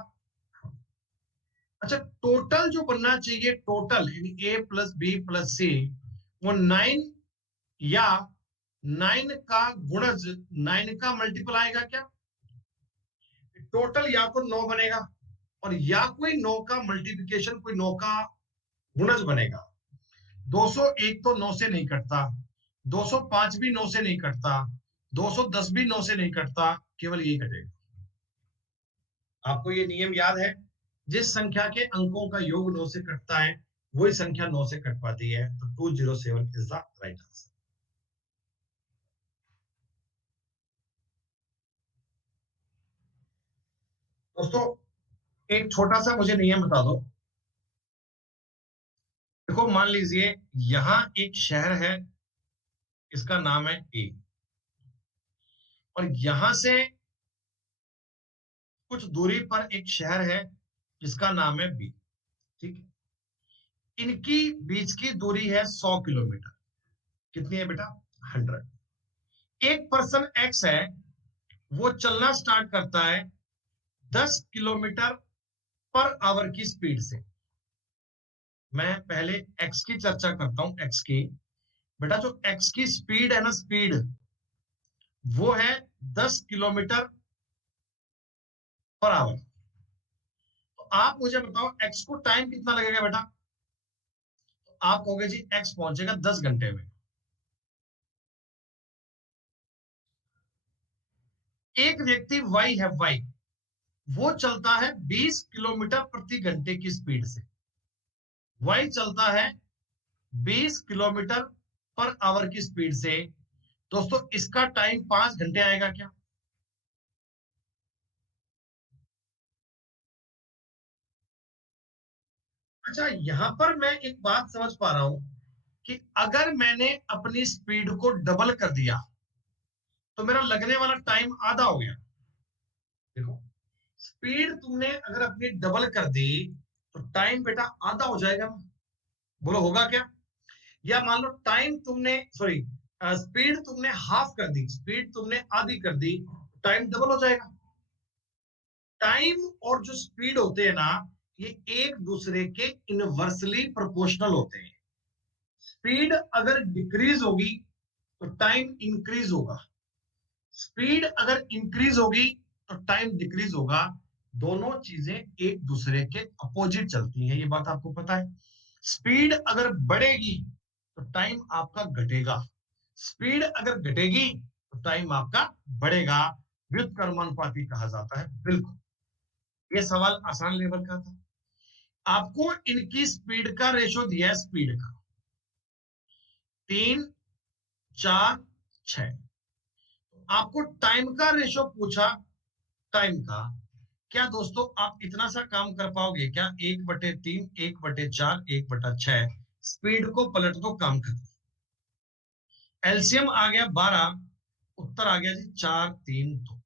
अच्छा, टोटल जो बनना चाहिए, टोटल यानी ए प्लस बी प्लस सी, वो 9 या 9 का गुणज, 9 का मल्टीपल आएगा क्या? टोटल या तो 9 बनेगा, और या कोई 9 का मल्टीप्लिकेशन, कोई 9 का गुणज बनेगा। 201 तो 9 से नहीं कटता, 205 भी 9 से नहीं कटता, 210 भी 9 से नहीं कटता, केवल यही कटेगा। आपको ये नियम याद है? जिस संख्या के अंकों का योग 9 से कटता है, वही संख्या 9 से कट पाती है। तो 207 इज द राइट आंसर। दोस्तों, एक छोटा सा मुझे नियम बता दो। देखो, मान लीजिए यहां एक शहर है, इसका नाम है ए, और यहां से कुछ दूरी पर एक शहर है जिसका नाम है बी। ठीक है, इनकी बीच की दूरी है 100 किलोमीटर। कितनी है बेटा? 100। एक पर्सन एक्स है, वो चलना स्टार्ट करता है 10 किलोमीटर पर आवर की स्पीड से। मैं पहले एक्स की चर्चा करता हूं, एक्स की। बेटा जो एक्स की स्पीड है ना, स्पीड, वो है 10 किलोमीटर पर आवर। तो आप मुझे बताओ एक्स को टाइम कितना लगेगा बेटा? तो आप कहोगे जी एक्स पहुंचेगा 10 घंटे में। एक व्यक्ति वाई है, वाई, वो चलता है 20 किलोमीटर प्रति घंटे की स्पीड से। वाई चलता है 20 किलोमीटर पर आवर की स्पीड से। दोस्तों, इसका टाइम 5 घंटे आएगा क्या? अच्छा, यहां पर मैं एक बात समझ पा रहा हूं कि अगर मैंने अपनी स्पीड को डबल कर दिया, तो मेरा लगने वाला टाइम आधा हो गया। देखो, स्पीड तुमने अगर अपनी डबल कर दी, तो टाइम बेटा आधा हो जाएगा ना? बोलो होगा क्या? या मान लो टाइम तुमने, सॉरी, स्पीड तुमने हाफ कर दी, स्पीड तुमने आधी कर दी, टाइम डबल हो जाएगा। टाइम और जो स्पीड होते हैं ना, ये एक दूसरे के इनवर्सली प्रोपोर्शनल होते हैं। स्पीड अगर डिक्रीज होगी तो टाइम इंक्रीज होगा, स्पीड अगर इंक्रीज होगी तो टाइम डिक्रीज होगा। दोनों चीजें एक दूसरे के अपोजिट चलती हैं, ये बात आपको पता है। स्पीड अगर बढ़ेगी तो टाइम आपका घटेगा, स्पीड अगर घटेगी तो टाइम आपका बढ़ेगा। व्युत्क्रमानुपाती कहा जाता है। बिल्कुल, ये सवाल आसान लेवल का था। आपको इनकी स्पीड का रेशो दिया है, स्पीड का 3, 4, 6। आपको टाइम का रेशो पूछा, टाइम का। क्या दोस्तों आप इतना सा काम कर पाओगे क्या? 1/3, 1/4, 1/6, स्पीड को पलट दो, काम खत्म। एलसीएम आ गया 12, उत्तर आ गया जी 4, 3, 2।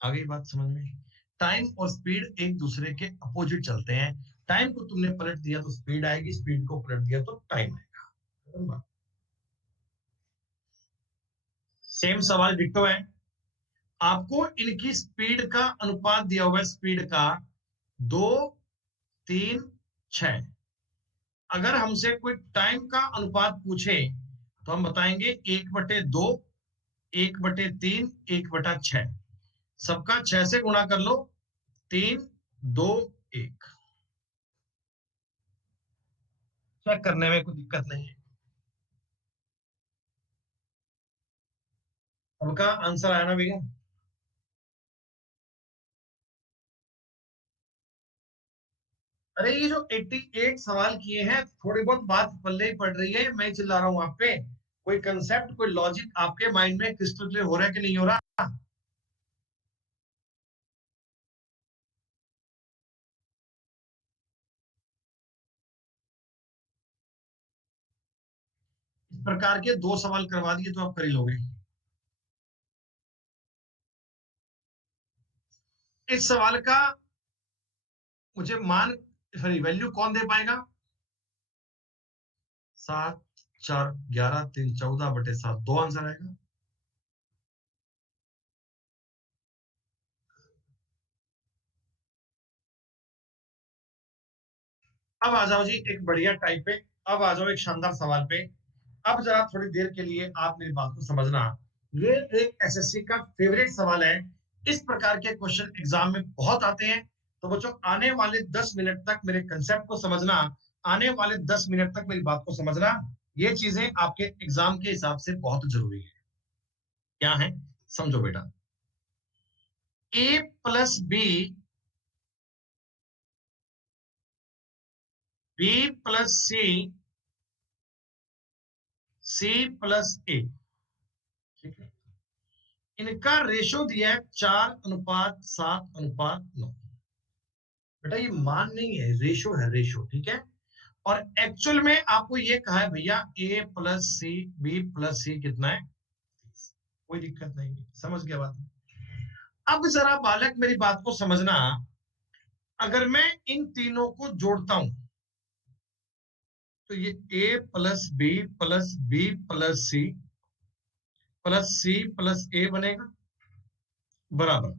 आ गई बात समझ में? टाइम और स्पीड एक दूसरे के अपोजिट चलते हैं। टाइम को तुमने पलट दिया तो स्पीड आएगी, स्पीड को पलट दिया तो टाइम आएगा। सेम सवाल डिट्टो है। आपको इनकी स्पीड का अनुपात दिया हुआ है, स्पीड का 2, 3, 6। अगर हमसे कोई टाइम का अनुपात पूछे तो हम बताएंगे 1/2, 1/3, 1/6। सबका 6 से गुणा कर लो, 3, 2, 1। चेक करने में कोई दिक्कत नहीं है। सबका आंसर आया ना भैया? अरे ये जो 88 सवाल किए हैं, थोड़ी बहुत बात पल्ले ही पड़ रही है, मैं चिल्ला रहा हूं आप पे। कोई कंसेप्ट, कोई लॉजिक आपके माइंड में क्रिस्टल क्लियर हो रहा है कि नहीं हो रहा? इस प्रकार के 2 सवाल करवा दिए तो आप कर ही लोगे। इस सवाल का मुझे मान, सॉरी, वैल्यू कौन दे पाएगा? 7, 4, 11, 3, 14/7, 2 आंसर आएगा। अब आ जाओ जी एक बढ़िया टाइप पे। अब आ जाओ एक शानदार सवाल पे। अब जरा थोड़ी देर के लिए आप मेरी बात को समझना। ये एक एसएससी का फेवरेट सवाल है। इस प्रकार के क्वेश्चन एग्जाम में बहुत आते हैं। तो बच्चों, आने वाले 10 मिनट तक मेरे कंसेप्ट को समझना, आने वाले 10 मिनट तक मेरी बात को समझना। ये चीजें आपके एग्जाम के हिसाब से बहुत जरूरी है। क्या है? समझो बेटा। A+B, B+C, C+A, ठीक है? इनका रेशो दिया है 4:7:9। बेटा ये मान नहीं है, रेशो है, रेशो, ठीक है? और एक्चुअल में आपको ये कहा है भैया A+C, B+C कितना है? कोई दिक्कत नहीं है, समझ गया बात? अब जरा बालक मेरी बात को समझना। अगर मैं इन तीनों को जोड़ता हूं तो ये A+B+B+C+C+A बनेगा, बराबर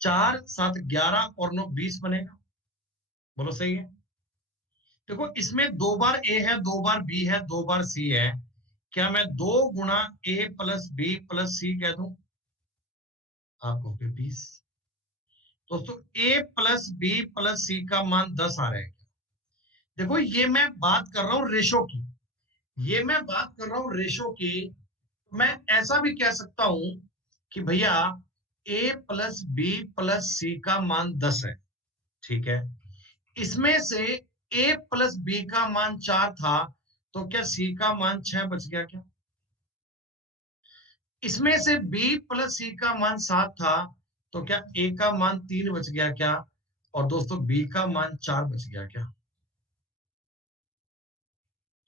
4, 7, 11 और 9, 20 बनेगा। बोलो सही है? देखो इसमें 2 बार ए है, 2 बार बी है, 2 बार सी है। क्या मैं 2 × A+B+C कह दूं? आप कहोगे 20। दोस्तों A+B+C का मान 10 आ रहा है। देखो ये मैं बात कर रहा हूं रेशो की, ये मैं बात कर रहा हूं रेशो की। मैं ऐसा भी कह सकता हूं कि भैया A+B+C का मान 10 है, ठीक है? इसमें से A+B का मान 4 था, तो क्या C का मान 6 बच गया क्या? इसमें से B+C का मान 7 था, तो क्या A का मान 3 बच गया क्या? और दोस्तों B का मान 4 बच गया क्या?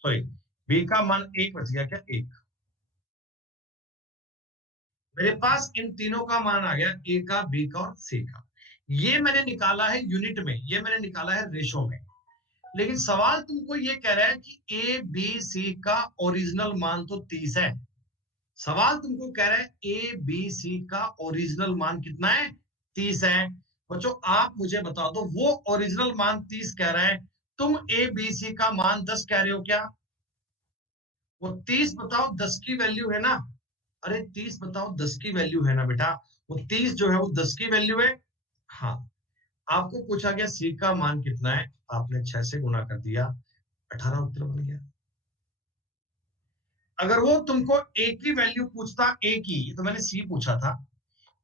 सॉरी, B का मान 1 बच गया क्या? 1। मेरे पास इन तीनों का मान आ गया, A का, B का और C का। ये मैंने निकाला है यूनिट में, ये मैंने निकाला है रेशो में। लेकिन सवाल तुमको ये कह रहा है कि A B C का ओरिजिनल मान तो 30 है। सवाल तुमको कह रहा है A B C का ओरिजिनल मान कितना है? 30 है। बच्चों आप मुझे बता दो, वो ओरिजिनल मान 30 कह रहा है, तुम ए बी सी का मान 10 कह रहे हो क्या? वो 30 बताओ 10 की वैल्यू है ना? अरे 30 बताओ 10 की वैल्यू है ना बेटा? वो 30 जो है वो 10 की वैल्यू है। हाँ, आपको पूछा गया सी का मान कितना है, आपने 6 से गुणा कर दिया, 18 उत्तर बन गया। अगर वो तुमको ए की वैल्यू पूछता, ए की, ये तो मैंने सी पूछा था,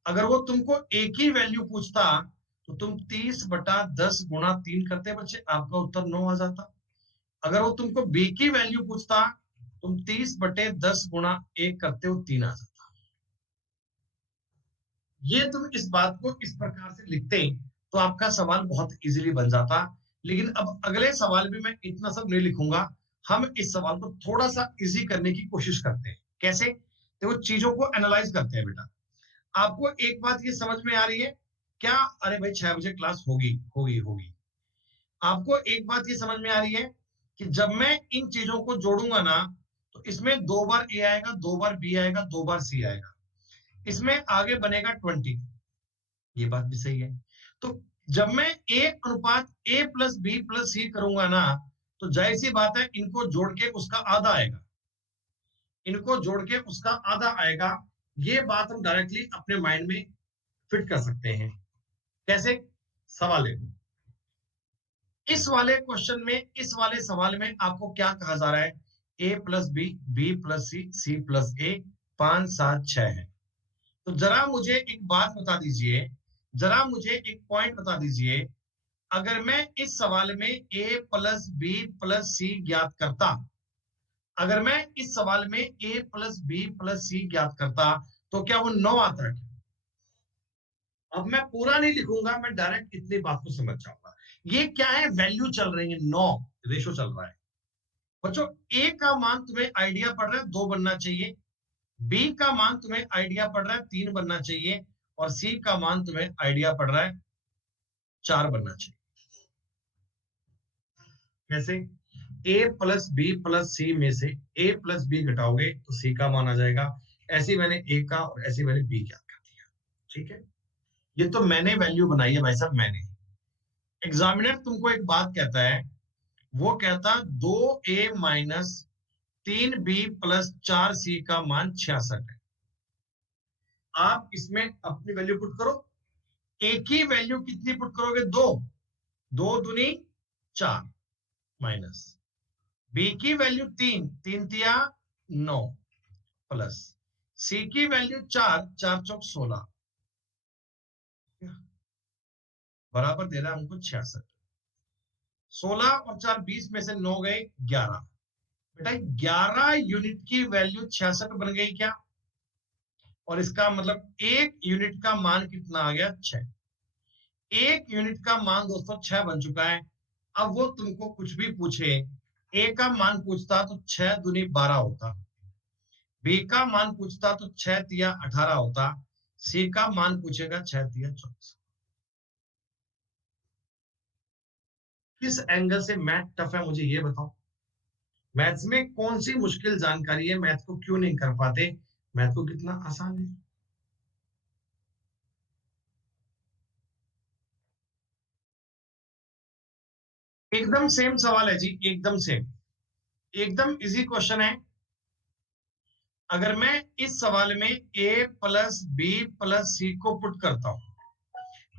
अगर वो तुमको ए की वैल्यू पूछता तो तुम 30/10 गुणा 3 करते बच्चे, आपका उत्तर 9 आ जाता। अगर वो तुमको बी की वैल्यू पूछता, तुम 30/10 गुणा 1 करते हो, 3 आ जाता। ये तुम इस बात को इस प्रकार से लिखते तो आपका सवाल बहुत इजीली बन जाता। लेकिन अब अगले सवाल में मैं इतना सब नहीं लिखूंगा, हम इस सवाल को थोड़ा सा इजी करने की कोशिश करते हैं। कैसे? देखो, चीजों को एनालाइज करते हैं बेटा। आपको एक बात ये समझ में आ रही है क्या? अरे भाई 6 बजे क्लास होगी होगी होगी। आपको एक बात ये समझ में आ रही है कि जब मैं इन चीजों को जोड़ूंगा ना, तो इसमें 2 बार ए आएगा, 2 बार बी आएगा, 2 बार सी आएगा, इसमें आगे बनेगा 20। ये बात भी सही है। तो जब मैं ए अनुपात ए प्लस बी प्लस सी करूंगा ना, तो जाहिर सी बात है इनको जोड़ के उसका आधा आएगा, इनको जोड़ के उसका आधा आएगा। ये बात हम डायरेक्टली अपने माइंड में फिट कर सकते हैं। कैसे? सवाल देखो, इस वाले क्वेश्चन में, इस वाले सवाल में आपको क्या कहा जा रहा है? ए प्लस बी, बी प्लस सी, सी प्लस ए, 5 7 6 है। तो जरा मुझे एक बात बता दीजिए, जरा मुझे एक पॉइंट बता दीजिए, अगर मैं इस सवाल में ए प्लस बी प्लस सी ज्ञात करता, अगर मैं इस सवाल में ए प्लस बी प्लस सी ज्ञात करता, तो क्या वो 9 आता है? अब मैं पूरा नहीं लिखूंगा, मैं डायरेक्ट इतनी बात को समझ जाऊंगा। ये क्या है? वैल्यू चल रही है, 9 रेशो चल रहा है। बच्चों, ए का मान तुम्हें आइडिया पड़ रहा है 2 बनना चाहिए, बी का मान तुम्हें आइडिया पड़ रहा है 3 बनना चाहिए, और सी का मान तुम्हें आइडिया पड़ रहा है 4 बनना चाहिए। कैसे? ए प्लस बी प्लस सी में से ए प्लस बी घटाओगे तो सी का मान आ जाएगा। ऐसे मैंने ए का और ऐसे मैंने बी का कर दिया। ठीक है, ये तो मैंने वैल्यू बनाई है भाई साहब, मैंने। एग्जामिनर तुमको एक बात कहता है, वो कहता 2a - 3b + 4c का मान 66 है। आप इसमें अपनी वैल्यू पुट करो। ए की वैल्यू कितनी पुट करोगे? 2, 2 दूनी 4, माइनस बी की वैल्यू 3, 3 तिया 9, प्लस सी की वैल्यू 4, 4 × 4 = 16, बराबर दे रहा है हमको 66। 16 और 4 20 में से 9 गए 11। बेटा 11 यूनिट की वैल्यू 66 बन गई क्या? और इसका मतलब 1 यूनिट का मान कितना आ गया? 6। 1 यूनिट का मान दोस्तों 6 बन चुका है। अब वो तुमको कुछ भी पूछे, ए का मान पूछता तो 6 दूनी 12 होता, बी का मान पूछता तो 6 तिया 18 होता, सी का मान पूछेगा 6 तिया 24। किस एंगल से मैथ टफ है मुझे ये बताओ। मैथ्स में कौन सी मुश्किल जानकारी है? मैथ को क्यों नहीं कर पाते? मैथ को कितना आसान है। एकदम सेम सवाल है जी, एकदम सेम, एकदम इजी क्वेश्चन है। अगर मैं इस सवाल में ए प्लस बी प्लस सी को पुट करता हूं,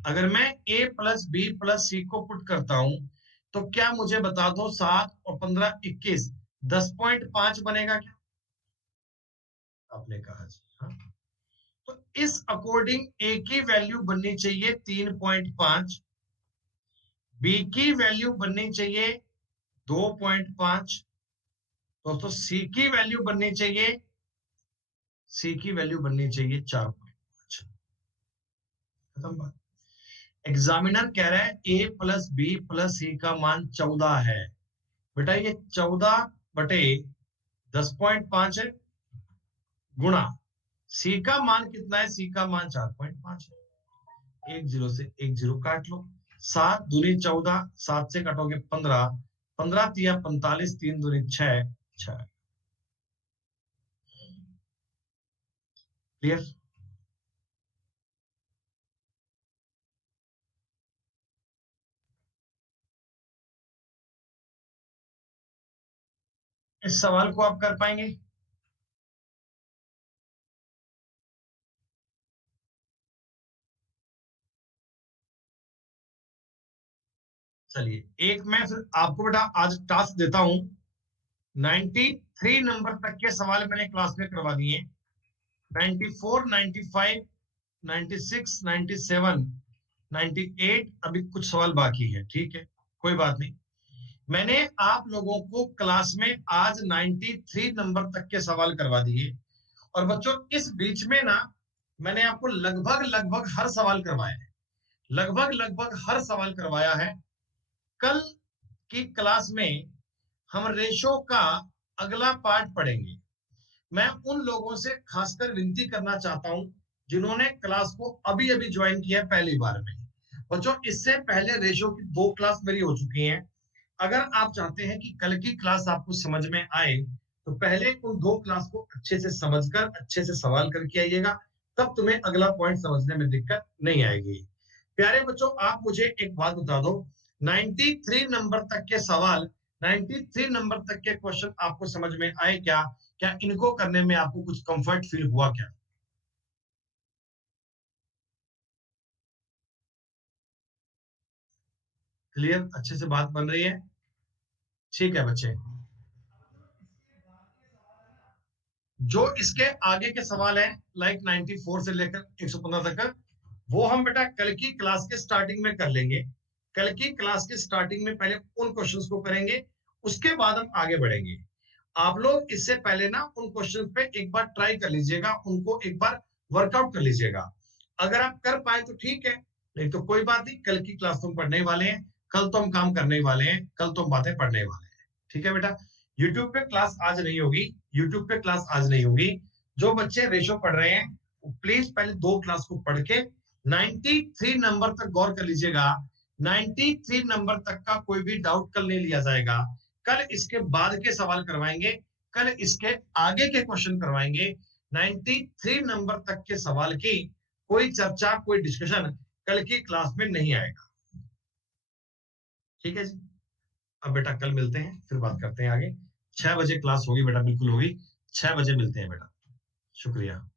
अगर मैं ए प्लस बी प्लस सी को पुट करता हूं, तो क्या मुझे बता दो, 7 और 15 = 21, 10.5 बनेगा क्या? आपने कहा जी हाँ। तो इस अकॉर्डिंग ए की वैल्यू बननी चाहिए 3.5, बी की वैल्यू बननी चाहिए 2.5, दोस्तों सी की वैल्यू बननी चाहिए, सी की वैल्यू बननी चाहिए 4.5। खत्म बात। एग्जामिनर कह रहा है ए प्लस बी प्लस सी का मान 14 है। बेटा ये 14/10.5 है, गुणा सी का मान कितना है? सी का मान 4.5 है। एक जीरो से एक जीरो काट लो, 7 दूनी 14, 7 से काटोगे 15, 15 तिया 45, 3 दूनी 6, 6। क्लियर? इस सवाल को आप कर पाएंगे? चलिए, एक मैं फिर आपको बेटा आज टास्क देता हूं। 93 नंबर तक के सवाल मैंने क्लास में करवा दिए। 94, 95, 96, 97, 98 अभी कुछ सवाल बाकी है। ठीक है, कोई बात नहीं। मैंने आप लोगों को क्लास में आज 93 नंबर तक के सवाल करवा दिए। और बच्चों, इस बीच में ना मैंने आपको लगभग लगभग हर सवाल करवाया है। लगभग लगभग हर सवाल करवाया है। कल की क्लास में हम रेशो का अगला पार्ट पढ़ेंगे। मैं उन लोगों से खासकर विनती करना चाहता हूं जिन्होंने क्लास को अभी अभी ज्वाइन किया है पहली बार में। बच्चों, इससे पहले रेशो की 2 क्लास मेरी हो चुकी हैं। अगर आप चाहते हैं कि कल की क्लास आपको समझ में आए, तो पहले उन 2 क्लास को अच्छे से समझकर अच्छे से सवाल करके आइएगा। तब तुम्हें अगला पॉइंट समझने में दिक्कत नहीं आएगी। प्यारे बच्चों, आप मुझे एक बात बता दो। 93 नंबर तक के सवाल, 93 नंबर तक के क्वेश्चन आपको समझ में आए क्या? क्या इनको करने में आपको कुछ कंफर्ट फील हुआ क्या? क्लियर? अच्छे से बात बन रही है? ठीक है बच्चे। जो इसके आगे के सवाल हैं, लाइक 94 से लेकर 115 तक का, वो हम बेटा कल की क्लास के स्टार्टिंग में कर लेंगे। कल की क्लास के स्टार्टिंग में पहले उन क्वेश्चंस को करेंगे, उसके बाद हम आगे बढ़ेंगे। आप लोग इससे पहले ना उन क्वेश्चंस पे एक बार ट्राई कर लीजिएगा, उनको एक बार वर्कआउट कर लीजिएगा। अगर आप कर पाए तो ठीक है, नहीं तो कोई बात नहीं। कल की क्लास तो हम पढ़ने वाले हैं, कल तो हम काम करने वाले हैं, कल तो हम बातें पढ़ने वाले हैं। ठीक है बेटा। यूट्यूब पे क्लास आज नहीं होगी। यूट्यूब पे क्लास आज नहीं होगी। जो बच्चे रेशो पढ़ रहे हैं, प्लीज पहले 2 क्लास को पढ़ के 93 नंबर तक गौर कर लीजिएगा। 93 नंबर तक का कोई भी डाउट कल नहीं लिया जाएगा। कल इसके बाद के सवाल करवाएंगे, कल इसके आगे के क्वेश्चन करवाएंगे। 93 नंबर तक के सवाल की कोई चर्चा, कोई डिस्कशन कल की क्लास में नहीं आएगा। ठीक है जी। अब बेटा कल मिलते हैं, फिर बात करते हैं आगे। 6 बजे क्लास होगी बेटा, बिल्कुल होगी। 6 बजे मिलते हैं बेटा। शुक्रिया।